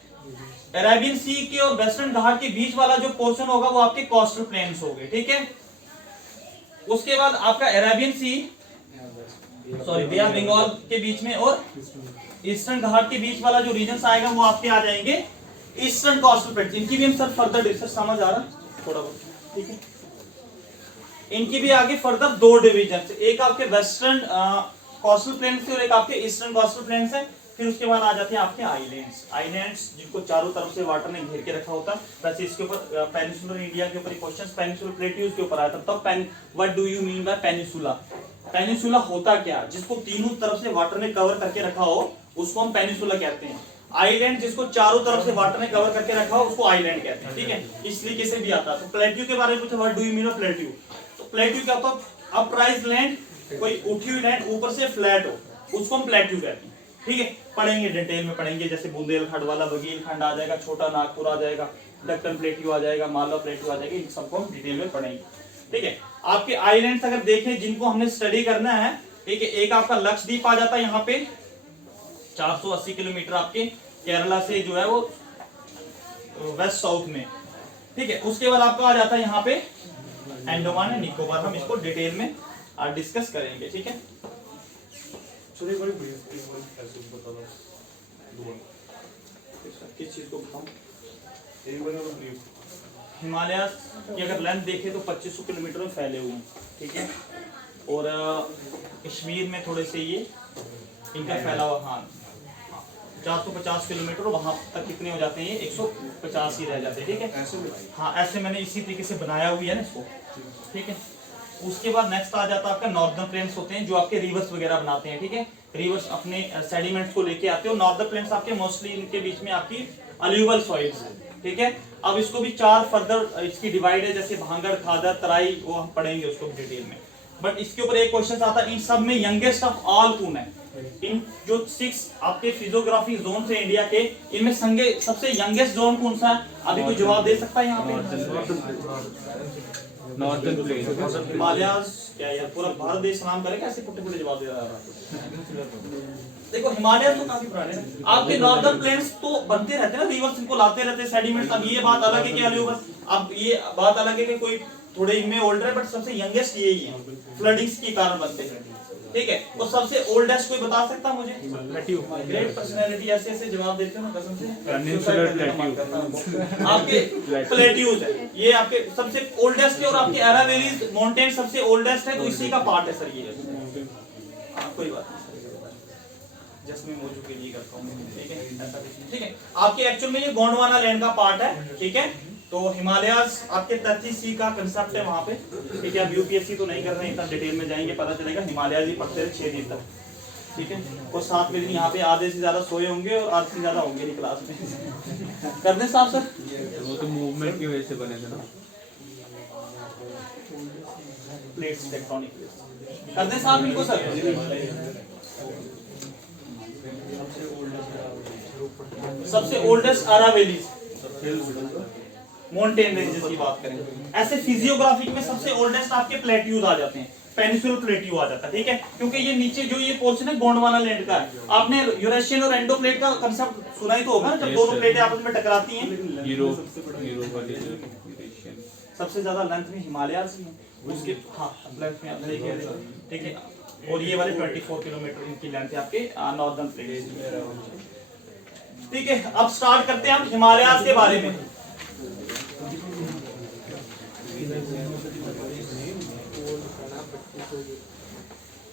अरेबियन सी के और वेस्टर्न घाट के बीच वाला जो पोर्शन होगा वो आपके कोस्टल प्लेन्स हो गए। ठीक है, उसके बाद आपका Arabian Sea, sorry Bay of Bengal के बीच में और ईस्टर्न घाट के बीच वाला जो रीजन आएगा वो आपके आ जाएंगे ईस्टर्न कोस्टल प्लेन्स। इनकी भी हम सर फर्दर डिस्कस, समझ आ रहा थोड़ा बहुत, ठीक है। इनकी भी आगे फर्दर दो डिवीजन, एक आपके वेस्टर्न कोस्टल प्लेन्स और एक आपके ईस्टर्न कोस्टल प्लेन्स है। फिर उसके बाद आ जाते हैं आपके आइलैंड्स, आइलैंड्स जिनको चारों तरफ से वाटर ने घेर के रखा होता है। वैसे इसके ऊपर पेनिनसुलर इंडिया के ऊपर क्वेश्चंस, पेनिनसुलर प्लेट्यूज के ऊपर आया था, तब what do you mean by peninsula, peninsula होता क्या, जिसको तीनों तरफ से वाटर ने कवर करके रखा हो उसको हम पेनिनसुला कहते हैं। आइलैंड जिसको चारों तरफ से वाटर ने कवर करके रखा हो उसको आइलैंड कहते हैं। ठीक है, इस तरीके से भी आता है। तो प्लेट्यू के बारे में पूछा, what do you mean by plateau, तो प्लेट्यू क्या होता है, अपराइज लैंड, कोई उठी हुई लैंड ऊपर से फ्लैट हो, उसको हम प्लेट्यू कहते हैं। ठीक है, पढ़ेंगे डिटेल में पढ़ेंगे, जैसे बुंदेलखंड वाला बघेलखंड आ जाएगा, छोटा नागपुर आ जाएगा, दक्कन प्लेट्यू आ जाएगा, मालवा प्लेट्यू आ जाएगा, इन सबको हम डिटेल में पढ़ेंगे। ठीक है, आपके आइलैंड्स अगर देखें जिनको हमने स्टडी करना है, ठीक है, एक आपका लक्षद्वीप आ जाता है यहाँ पे 480 किलोमीटर आपके केरला से जो है वो वेस्ट साउथ में। ठीक है, उसके बाद आपका आ जाता है यहाँ पे अंडमान एंड निकोबार, हम इसको डिटेल में डिस्कस करेंगे। ठीक है, किस चीज को बताऊं, हिमालय की अगर लेंथ देखें तो 2500 किलोमीटर में फैले हुए हैं। ठीक है, और कश्मीर में थोड़े से ये इनका फैला हुआ, हाँ 450 किलोमीटर, वहां तक कितने हो जाते हैं, ये 150 ही रह जाते हैं। ठीक है, हाँ ऐसे मैंने इसी तरीके से बनाया हुआ है ना इसको। ठीक है, उसके बाद नेक्स्ट आ जाता है आपका नॉर्दर्न प्लेन्स होते हैं जो आपके रिवर्स वगैरह बनाते हैं। ठीक है, रिवर्स अपने सेडिमेंट्स को लेके आते हैं, और नॉर्दर्न प्लेन्स आपके मोस्टली इनके बीच में आपकी अल्यूवल सॉइल्स है। ठीक है, अब इसको भी चार फर्दर इसकी डिवाइड है, जैसे भांगड़, खादर, तराई, वो हम पढ़ेंगे उसको डिटेल में। बट इसके ऊपर एक क्वेश्चन आता है, इन सब में यंगेस्ट ऑफ ऑल कौन है, इन जो 6 आपके फिजियोग्राफी जोन है इंडिया के, इनमें सबसे यंगेस्ट जोन कौन सा है, अभी कोई जवाब दे सकता है यहाँ पे, नॉर्दर्न प्लेन, हिमालयाज, क्या यार पूरा भारत देश नाम करेगा, ऐसे पुट्टे जवाब दे रहा है। देखो हिमालय तो काफी पुराने हैं, आपके नॉर्दर्न प्लेन्स तो बनते रहते हैं ना, रिवर्स इनको लाते रहते हैं सेडिमेंट्स। अब ये बात अलग है कि अल्यूवल, अब ये बात अलग है कि कोई थोड़े इनमें ओल्डर है, बट सबसे यंगेस्ट यही है, फ्लडिंग्स के कारण बनते हैं। ठीक है, तो सबसे ओल्डेस्ट कोई बता सकता मुझे, ग्रेट पर्सनालिटी, ऐसे ऐसे जवाब देते हो ना कसम से, आपके प्लेट्यूज है, ये आपके सबसे ओल्डेस्ट है, और आपके अरावलीज माउंटेन सबसे ओल्डेस्ट है, तो इसी का पार्ट है सर ये। कोई बात नहीं, जस्ट मैं मौजूद के लिए करता हूँ। ठीक है, ऐसा कुछ नहीं। ठीक है, आपके एक्चुअल में ये गोंडवाना लैंड का पार्ट है। ठीक है, तो हिमालयाज आपके 33C का कंसेप्ट है वहां पे। ठीक है, अब यूपीएससी तो नहीं कर रहे हैं, इतना डिटेल में जाएंगे पता चलेगा, हिमालयाज ही पढ़ते रहे 6 दिन तक। ठीक है, और 7 दिन यहाँ पे आधे से ज्यादा सोए होंगे और आधे से ज्यादा होंगे नहीं क्लास में। कर दें साहब सर, वो तो मूवमेंट की वजह से बने थे ना, प्लेट्स टेक्टोनिक प्लेट्स, कर दें साहब इनको सर। सबसे ओल्डेस्ट अरावलीज माउंटेन रेंजेस की बात करें, ऐसे फिजियोग्राफी में सबसे ओल्डेस्ट आपके प्लेट्यूज आ जाते हैं, पेनिनसुलर प्लेट्यू आ जाता है। ठीक है, क्योंकि ये नीचे जो ये पोर्शन है गोंडवाना लैंड का है। आपने यूरेशियन और एंडो प्लेट का कंसेप्ट सुना ही तो होगा, जब दोनों प्लेटें आपस में टकराती हैं, सबसे ज्यादा लेंथ में हिमालय से उसके, हाँ लेंथ में आप देखिए। ठीक है, और ये वाले 24 किलोमीटर इनकी लेंथ है आपके नॉर्दर्न प्लेट। ठीक है, अब स्टार्ट करते हैं हम हिमालयाज के बारे में।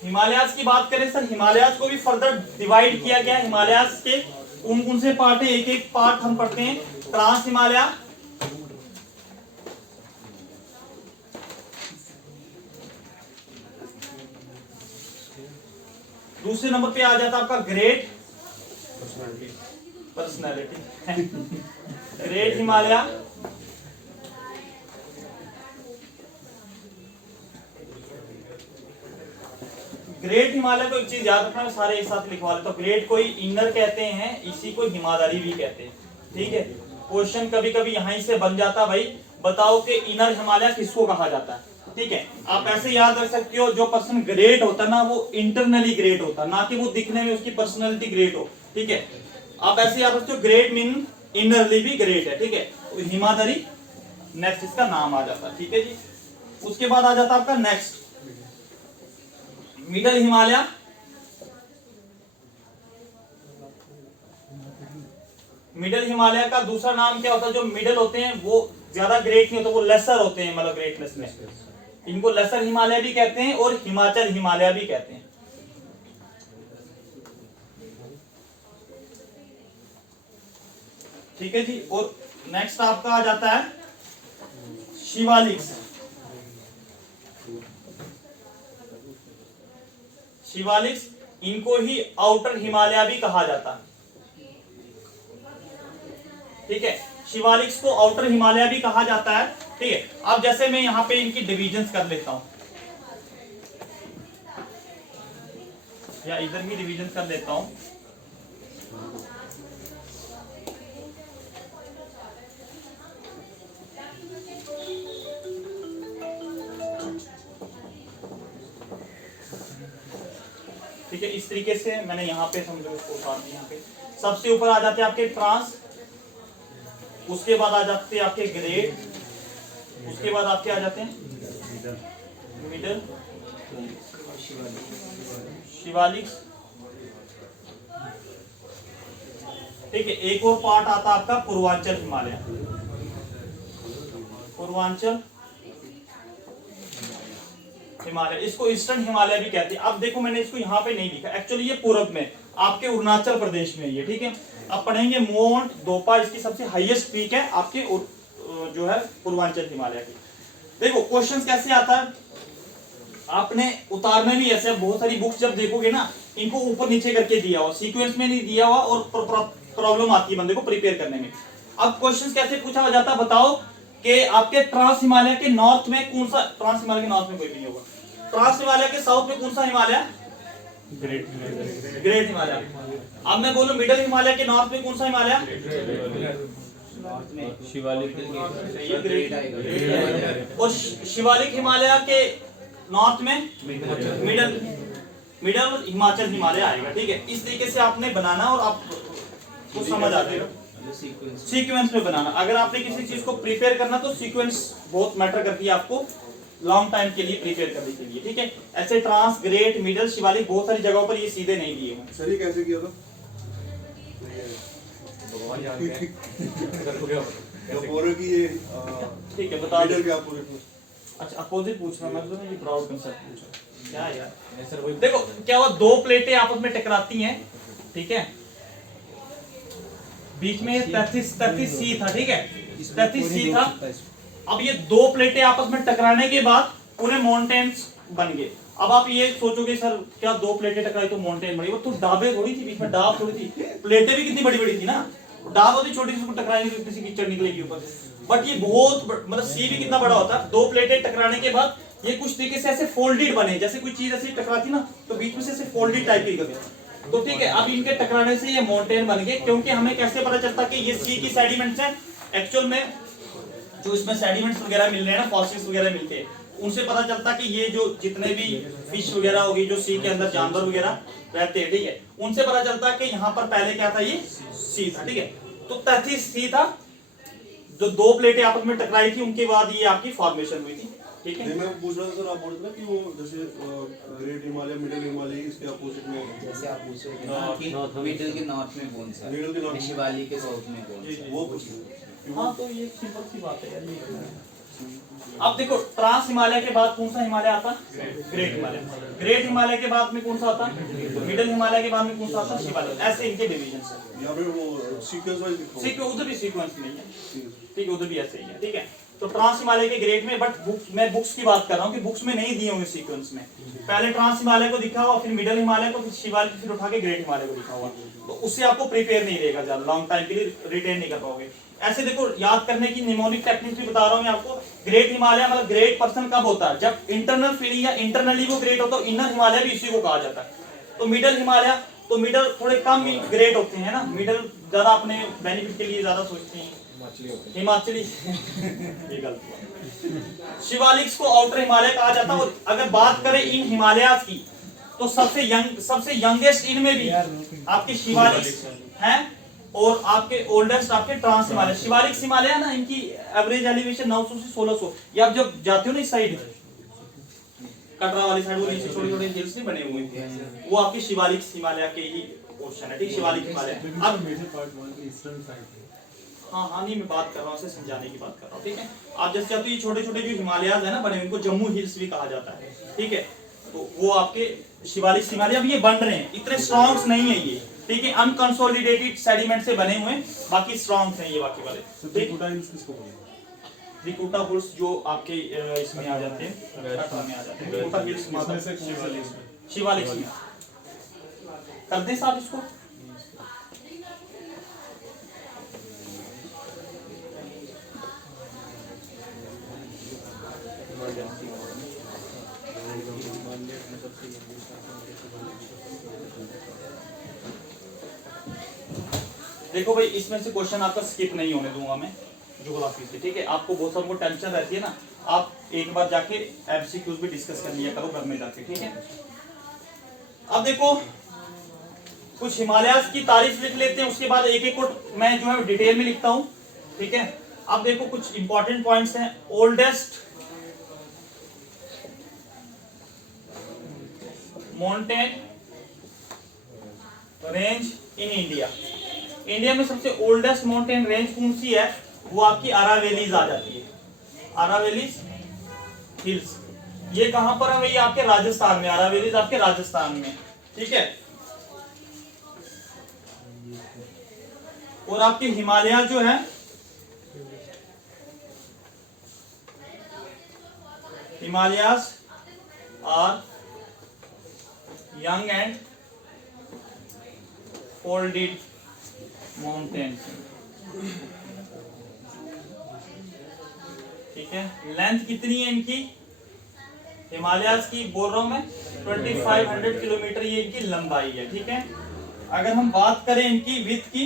हिमालयाज की बात करें सर, हिमालयाज को भी फर्दर डिवाइड किया गया। हिमालयाज के कौन से पार्ट है, एक एक पार्ट हम पढ़ते हैं। ट्रांस हिमालय, दूसरे नंबर पे आ जाता आपका great personality great Himalaya, great Himalaya को एक चीज याद रखना, मैं सारे एक साथ लिखवा लेता हूं। ग्रेट को इनर कहते हैं, इसी को हिमालय भी कहते हैं, ठीक है। क्वेश्चन कभी कभी यहीं से बन जाता भाई, बताओ कि इनर हिमालय किसको कहा जाता है, ठीक है। आप ऐसे याद रख सकते हो, जो पर्सन ग्रेट होता है ना वो इंटरनली ग्रेट होता है, ना कि वो दिखने में उसकी पर्सनैलिटी ग्रेट हो, ठीक है। आप ऐसे याद रखते हो, ग्रेट मीन इनरली भी ग्रेट है, ठीक है। हिमालय नेक्स्ट इसका नाम आ जाता है, ठीक है जी। उसके बाद आ जाता आपका next middle Himalaya, middle Himalaya का दूसरा नाम क्या होता है, जो मिडल होते हैं वो ज्यादा ग्रेट नहीं होते, वो लेसर होते हैं, मतलब ग्रेटनेस में। इनको लेसर हिमालय भी कहते हैं और हिमाचल हिमालय भी कहते हैं, ठीक है जी। और नेक्स्ट आपका आ जाता है शिवालिक्स, शिवालिक्स, इनको ही आउटर हिमालय भी कहा जाता है, ठीक है। शिवालिक्स को आउटर हिमालय भी कहा जाता है, ठीक है। अब जैसे मैं यहां पे इनकी डिविजन्स कर लेता हूं, या इधर भी डिवीजन कर लेता हूं। ठीक है, इस तरीके से मैंने यहाँ पे समझो इसको उतार दिया। यहाँ पे सबसे ऊपर आ जाते हैं आपके ट्रांस, उसके बाद आ जाते हैं आपके ग्रेड, उसके बाद आपके आ जाते हैं मिडल, शिवालिक्स, ठीक है। एक और पार्ट आता है आपका पूर्वांचल हिमालय, पूर्वांचल हिमालय, इसको ईस्टर्न हिमालय भी कहते हैं। अब देखो मैंने इसको यहाँ पे नहीं लिखा, एक्चुअली ये पूर्व में आपके अरुणाचल प्रदेश में ये, ठीक है। अब पढ़ेंगे मोंट दोपा, इसकी सबसे हाईएस्ट पीक है आपके जो है पूर्वांचल हिमालय की। देखो क्वेश्चंस कैसे आता है, आपने उतारना भी ऐसे, बहुत सारी बुक्स जब देखोगे ना इनको ऊपर नीचे करके दिया हुआ, सीक्वेंस में नहीं दिया हुआ, और प्रॉब्लम आती है बंदे को प्रिपेयर करने में। अब क्वेश्चंस कैसे पूछा जाता है, बताओ कि आपके ट्रांस हिमालय के नॉर्थ में कौन सा, ट्रांस हिमालय के नॉर्थ में कोई भी नहीं होगा, ट्रांस हिमालय के साउथ में कौन सा हिमालय, ग्रेट हिमालय। अब मैं बोलूं मिडिल हिमालय के नॉर्थ में कौन सा हिमालय, शिवालिक, और शिवालिक हिमालय के नॉर्थ में मिडल, मिडल हिमाचल हिमालय आएगा, ठीक है। इस तरीके से आपने बनाना और आपको समझ आ जाएगा, सीक्वेंस में बनाना। अगर आपने किसी चीज को प्रिपेयर करना तो सीक्वेंस बहुत मैटर करती है आपको लॉन्ग टाइम के लिए प्रिपेयर करने के लिए, ठीक है। ऐसे ट्रांस, ग्रेट, मिडल, शिवालिक बहुत सारी जगहों पर ये सीधे नहीं दिए हैं। सर ये कैसे किया था, ठीक है बता दो। अपोजिट, अच्छा अपोजिट पूछ रहा मैं तो, ये ब्रॉड कांसेप्ट पूछ रहा क्या यार। देखो क्या हुआ, दो प्लेटें आपस में टकराती हैं, ठीक है। बीच में 33 सी था, ठीक है, 33 सी था। अब ये दो प्लेटें आपस में टकराने के बाद पूरे माउंटेन्स बन गए। अब आप ये सोचोगे सर क्या दो प्लेटें टकराई तो माउंटेन बड़ी, वो तो डाबे थोड़ी थी, बीच में डाब थोड़ी थी, प्लेटें भी कितनी बड़ी बड़ी थी ना, डाब होती छोटी सी, टकराएंगे तो किसी कीचड़ निकलेगी ऊपर से। बट ये बहुत मतलब सी भी कितना बड़ा होता है। दो प्लेटें टकराने के बाद ये कुछ तरीके से ऐसे फोल्डेड बने, जैसे कोई चीज ऐसे टकराती ना तो बीच में से ऐसे फोल्डेड टाइप की कभी, तो ठीक है। अब इनके टकराने से ये माउंटेन बन गए, क्योंकि हमें कैसे पता चलता कि ये सी की सेडिमेंट्स हैं। एक्चुअल में जो इसमें सेडिमेंट्स वगैरह मिल रहे हैं ना, फॉसिल्स वगैरह मिलके, उनसे पता चलता कि ये जो जितने भी फिश वगैरह होगी, जो सी के अंदर जानवर वगैरह रहते हैं, ठीक है, उनसे पता चलता कि यहाँ पर पहले क्या था, ये सी था, ठीक है। तो 33 सी था, जो दो प्लेटें आपस में टकराई थी उनके बाद ये आपकी फॉर्मेशन हुई थी, ठीक है। मैं पूछ रहा था सर, आप बोल रहे थे कि वो जैसे ग्रेट हिमालय, मिडिल हिमालय, इसके अपोजिट में, जैसे आप पूछ रहे थे ना कि मिडिल के नॉर्थ में कौन सा, मिडिल के नॉर्थ, शिवालिक के साउथ में कौन सा, वो पूछ रहे थे। हाँ तो ये सिंपल सी बात है यार, ये अब देखो ट्रांस हिमालय के बाद कौन सा हिमालय आता है? ग्रेट हिमालय। ग्रेट हिमालय के बाद में कौन सा आता है? मिडिल हिमालय के बाद में कौन सा आता है? शिवालिक। ऐसे इनके डिवीजन है। यहाँ पे वो सीक्वेंस वाइज लिखा ठीक है, उधर भी सीक्वेंस नहीं है, ठीक है, उधर भी ऐसे ही है, ठीक है। तो ट्रांस हिमालय के ग्रेड में, बट मैं बुक्स की बात कर रहा हूँ कि बुक्स में नहीं दिए होंगे सीक्वेंस में। पहले ट्रांस हिमालय को दिखा हुआ, फिर मिडिल हिमालय को, फिर शिवालिक, फिर उठा के ग्रेट हिमालय को दिखा हुआ। तो उससे आपको प्रिपेयर नहीं रहेगा ज्यादा लॉन्ग टाइम के लिए, रिटेन नहीं कर पाओगे। ऐसे देखो, याद करने की निमोनिक टेक्निक भी बता रहा हूँ मैं आपको। ग्रेट हिमालय मतलब ग्रेट पर्सन कब होता है? जब इंटरनल फीलिंग या इंटरनली वो ग्रेट होता है। इनर हिमालय भी इसी को कहा जाता है। तो मिडिल हिमालय, तो मिडल थोड़े कम ग्रेट होते हैं ना, मिडल ज्यादा अपने बेनिफिट के लिए ज्यादा सोचते हैं, हिमाचली ये गलत हुआ। शिवालिक्स को आउटर हिमालय कहा जाता है। और अगर बात करें इन हिमालयाज की, तो सबसे यंगेस्ट इनमें भी आपके शिवालिक्स हैं, और आपके ओल्डेस्ट आपके ट्रांस हिमालय। शिवालिक्स हिमालय ना, इनकी एवरेज एलिवेशन 900 से 1600। ये आप जब जाते हो ना इस साइड, कटरा वाली साइड, वो नीचे छोटे-छोटे हिल्स नहीं बने हुए, वो आपके शिवालिक हिमालय के ही पोर्शन है, ठीक। शिवालिक हिमालय अब मेजर पार्ट वन की ईस्टर्न साइड है। हाँ, नहीं मैं बात कर रहा हूँ, उसे समझाने की बात कर रहा हूँ, ठीक है। आप जैसे अब ये छोटे-छोटे जो हिमालयाज है ना बने, उनको जम्मू हिल्स भी कहा जाता है, ठीक है। तो वो आपके शिवालिक हिमालय अब ये बन रहे हैं, इतने स्ट्रॉन्ग नहीं है ये, ठीक है। अनकंसोलिडेटेड सेडिमेंट से बने हुए, बाकी स्ट्रॉन्ग हैं ये बाकी वाले। त्रिकुटा हिल्स जो आपके इसमें आ जाते हैं, कटरा में आ जाते हैं। त्रिकुटा हिल्स शिवालिक में कर दें साहब इसको। देखो भाई, इसमें से क्वेश्चन आपका स्किप नहीं होने दूंगा मैं ज्योग्राफी से, ठीक है। आपको बहुत सबको टेंशन रहती है ना, आप एक बार जाके एमसीक्यूज भी डिस्कस कर लिया करो घर में जाके, ठीक है। अब देखो, कुछ हिमालयाज की तारीफ लिख लेते हैं, उसके बाद एक एक को मैं जो है डिटेल में लिखता हूं, ठीक है। अब देखो कुछ इंपॉर्टेंट पॉइंट्स हैं। Oldest mountain range in India. India में सबसे ओल्डेस्ट माउंटेन रेंज कौन सी है? वो आपकी अरावलीज आ जाती है, अरावलीज हिल्स। ये कहां पर है भाई? आपके राजस्थान में, अरावलीज आपके राजस्थान में, ठीक है। और आपके हिमालय जो है, Himalayas are young and folded mountains, ठीक है। लेंथ कितनी है इनकी? हिमालयाज की बोल रहा हूं मैं, 2500 किलोमीटर ये इनकी लंबाई है, ठीक है। अगर हम बात करें इनकी विड्थ की,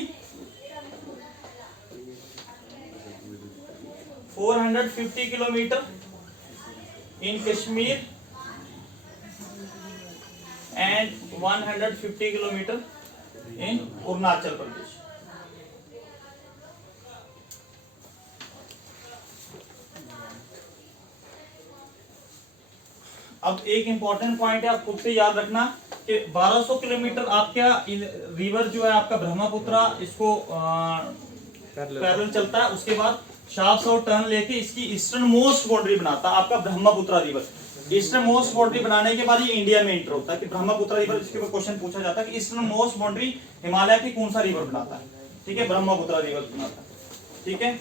450 kilometre in Kashmir and 150 kilometre in Arunachal Pradesh. अब एक इंपॉर्टेंट पॉइंट है, आप खुद से याद रखना कि 1200 किलोमीटर आपका रिवर जो है आपका ब्रह्मपुत्र, इसको पैरेलल चलता है। उसके बाद शाफ्ट और टर्न लेके इसकी ईस्टर्न मोस्ट बाउंड्री बनाता है आपका Brahmaputra river. Eastern most boundary बनाने के बाद ये इंडिया में एंटर होता है कि ब्रह्मपुत्र रिवर, इसके ऊपर क्वेश्चन पूछा जाता है कि ईस्टर्न मोस्ट बाउंड्री हिमालय की कौन सा रिवर बनाता है, ठीक है। ब्रह्मपुत्र रिवर बनाता है, ठीक है।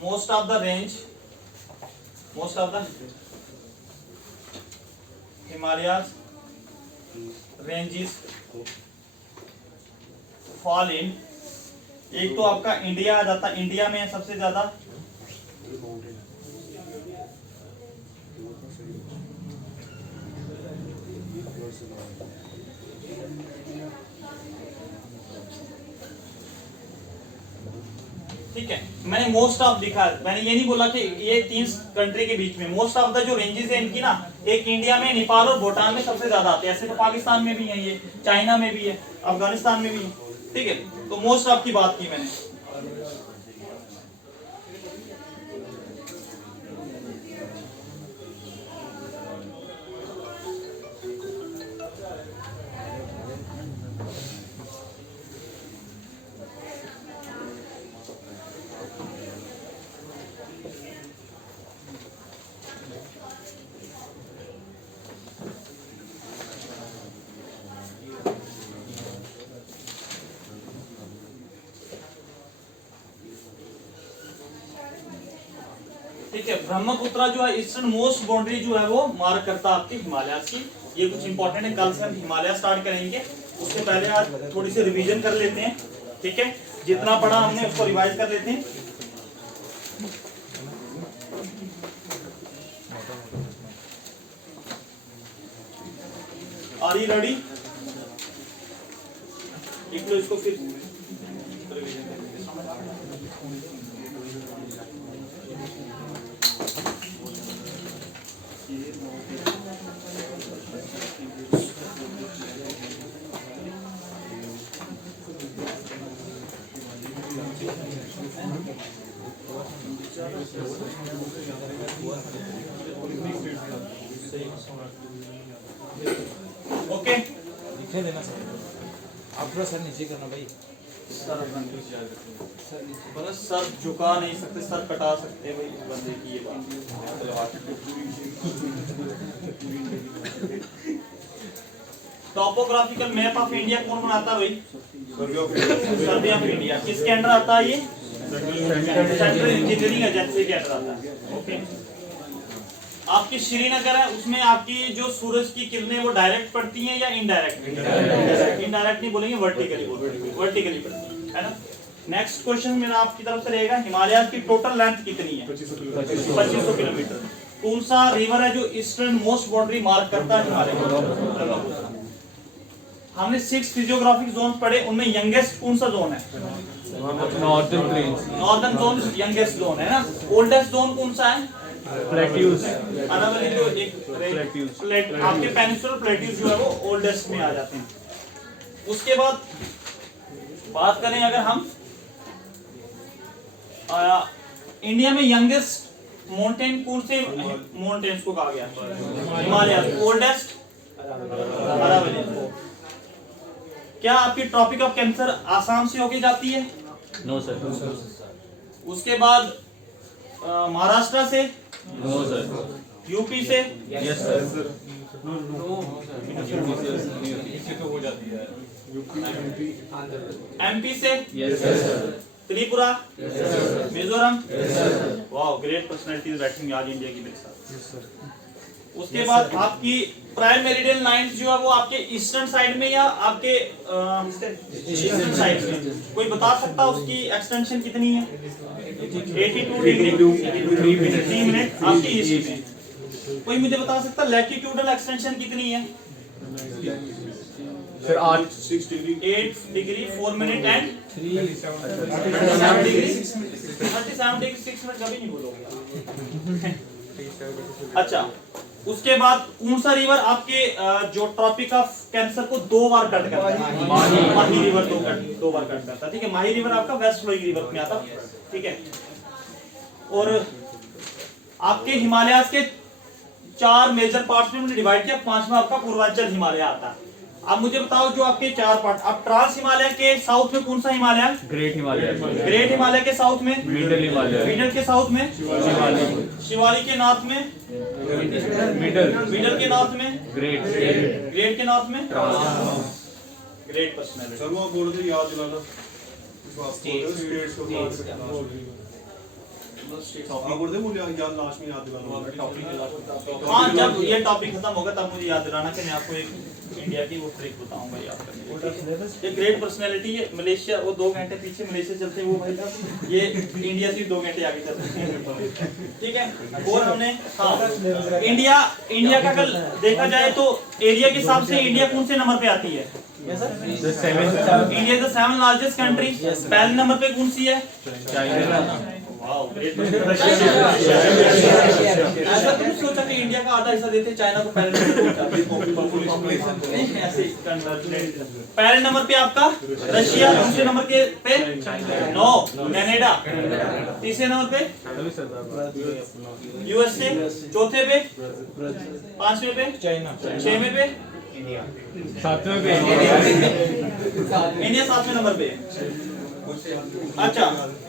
most of the Himalayas ranges fall in, एक तो आपका इंडिया आ जाता है, इंडिया में सबसे ज्यादा ठीक है। मैंने मोस्ट ऑफ लिखा है, मैंने ये नहीं बोला कि ये 3 कंट्री के बीच में। मोस्ट ऑफ द जो रेंजेस है इनकी ना, एक इंडिया में, नेपाल और भूटान में सबसे ज्यादा आते हैं। ऐसे तो पाकिस्तान में भी है, ये चाइना में भी है, अफगानिस्तान में भी है, ठीक है। तो मोस्ट ऑफ की बात की मैंने। ठीक है, ब्रह्मपुत्रा जो है ईस्टर्न मोस्ट बाउंड्री जो है वो मार्क करता है आपके हिमालय की। ये कुछ इंपॉर्टेंट है, कल से हम हिमालय स्टार्ट करेंगे, उससे पहले आज थोड़ी सी रिवीजन कर लेते हैं। ठीक है, जितना पढ़ा हमने उसको रिवाइज कर लेते हैं। Are you ready? लिख लो इसको फिर रिवीजन करेंगे। ओके, नीचे लेना सर, आप थोड़ा सर नीचे करना भाई। सर बस सर झुका नहीं सकते, सर कटा सकते भाई बंदे की ये बात। टॉपोग्राफिकल मैप ऑफ इंडिया कौन बनाता है भाई? Survey of India. किसके अंडर आता है ये? सेंट्रल इंजीनियरिंग एजेंसी के अंडर आता है। ओके, आपकी श्रीनगर है, उसमें आपकी जो सूरज की किरणें वो डायरेक्ट पड़ती हैं या इनडायरेक्ट? इनडायरेक्ट नहीं बोलेंगे, वर्टिकली बोलेंगे, वर्टिकली पड़ती है ना। नेक्स्ट क्वेश्चन मेरा आपकी तरफ से रहेगा, हिमालय की टोटल लेंथ कितनी है? 2500 किलोमीटर। कौन सा रिवर है जो ईस्टर्न मोस्ट बाउंड्री मार्क करता है हिमालय? हमने 6 फिजियोग्राफिक जोन पढ़े, उनमें यंगेस्ट कौन सा जोन है? Northern plains, northern zone youngest zone है ना। ओल्डेस्ट जोन कौन सा है? प्लेट्यूज, अनावली जो एक आपके पेनिनसुलर प्लेट्यूज जो है वो ओल्डेस्ट में आ जाते हैं। उसके बाद बात करें अगर हम इंडिया में यंगेस्ट माउंटेन कौन से माउंटेन्स को कहा गया? हिमालय। ओल्डेस्ट अरावली। क्या आपकी ट्रॉपिक ऑफ कैंसर आसाम से होके जाती है? नो सर, उसके बाद महाराष्ट्र से? नो सर, यूपी से? यस सर, एमपी से? Yes sir, Tripura? मिजोरम? वाह, ग्रेट पर्सनालिटीज बैठी आज इंडिया की मेरे साथ। उसके बाद आपकी प्राइम मेरिडियन लाइंस जो है वो आपके ईस्टर्न साइड में या आपके ईस्टर्न साइड में? कोई बता सकता है उसकी एक्सटेंशन कितनी है? 82 डिग्री 3 मिनट आपकी ईस्ट में। कोई मुझे बता सकता है लैटिट्यूडल एक्सटेंशन कितनी है? फिर 6 degree 8 degree 4 minute and 37 degree 6 minute कभी नहीं बोलोगे। अच्छा, उसके बाद कौन सा रिवर आपके जो ट्रॉपिक ऑफ कैंसर को 2 बार कट करता है? माही रिवर 2 बार कट करता है। ठीक है, माही रिवर आपका वेस्ट फ्लोइंग रिवर में आता है। ठीक है, और आपके हिमालय के 4 मेजर पार्ट्स में डिवाइड किया, 5वां आपका पूर्वांचल हिमालय आता है। अब मुझे बताओ जो आपके 4 पार्ट, अब ट्रांस हिमालय के साउथ में कौन सा हिमालय? ग्रेट हिमालय, ग्रेट हिमालय के साउथ में? मिडल हिमालय, मिडल के साउथ में? शिवालिक, शिवालिक के नॉर्थ में? मिडल, मिडल के नॉर्थ में? ग्रेट, ग्रेट के नॉर्थ में? Great personality. सर वो बोल रहे याद दिलाना स्टेट्स को आप बोल रहे मुझे याद लास्ट में याद दिलाना। हाँ, जब ये टॉपिक खत्म होगा तब मुझे याद दिलाना कि मैं आपको एक इंडिया की वो ट्रिक बताऊंगा याद करने। ये ग्रेट पर्सनैलिटी है। मलेशिया वो 2 घंटे पीछे मलेशिया चलते हैं वो भाई साहब, ये इंडिया से 2 घंटे आगे चलते हैं। ठीक है, और हमने हाँ इंडिया का कल देखा जाए तो एरिया के हिसाब से इंडिया कौन से नंबर पे आती है? India is the 7th largest country. पहले नंबर पे कौन सी है? चाइना। ऐसा तुम सोचा कि इंडिया का आधा हिस्सा देते चाइना को पहले नंबर पे आपका रशिया, दूसरे नंबर के पे कनाडा, तीसरे नंबर पे यूएसए, चौथे पे, 5वें पे चाइना, 6वें पे इंडिया, 7वें पे इंडिया, 7वें नंबर पे। अच्छा,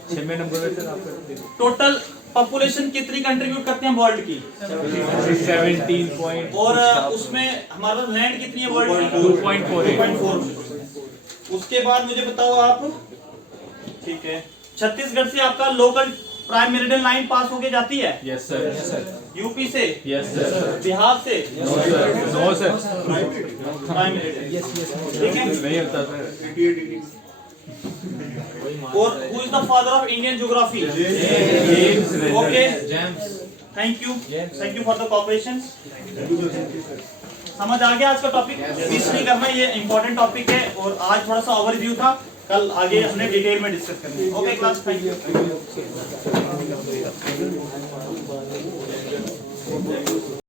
6वें नंबर पे सर आपका टोटल पॉपुलेशन कितनी कंट्रीब्यूट करते हैं वर्ल्ड की? 17 पॉइंट, और उसमें हमारा लैंड कितनी है वर्ल्ड की? 2.4। उसके बाद मुझे बताओ आप, ठीक है, छत्तीसगढ़ से आपका local prime meridian line pass होके जाती है? Yes sir. यूपी से? Yes sir. बिहार से? No sir. प्राइम मेरिडियन, ठीक है। नहीं होता सर। 88 डिग्री। और who is the father of Indian geography? Okay, thank you for the cooperation. समझ आ गया आज का टॉपिक? मिस नहीं करना, ये इंपॉर्टेंट टॉपिक है और आज थोड़ा सा ओवरव्यू था, कल आगे हमने डिटेल में डिस्कस करना। Okay class, thank you.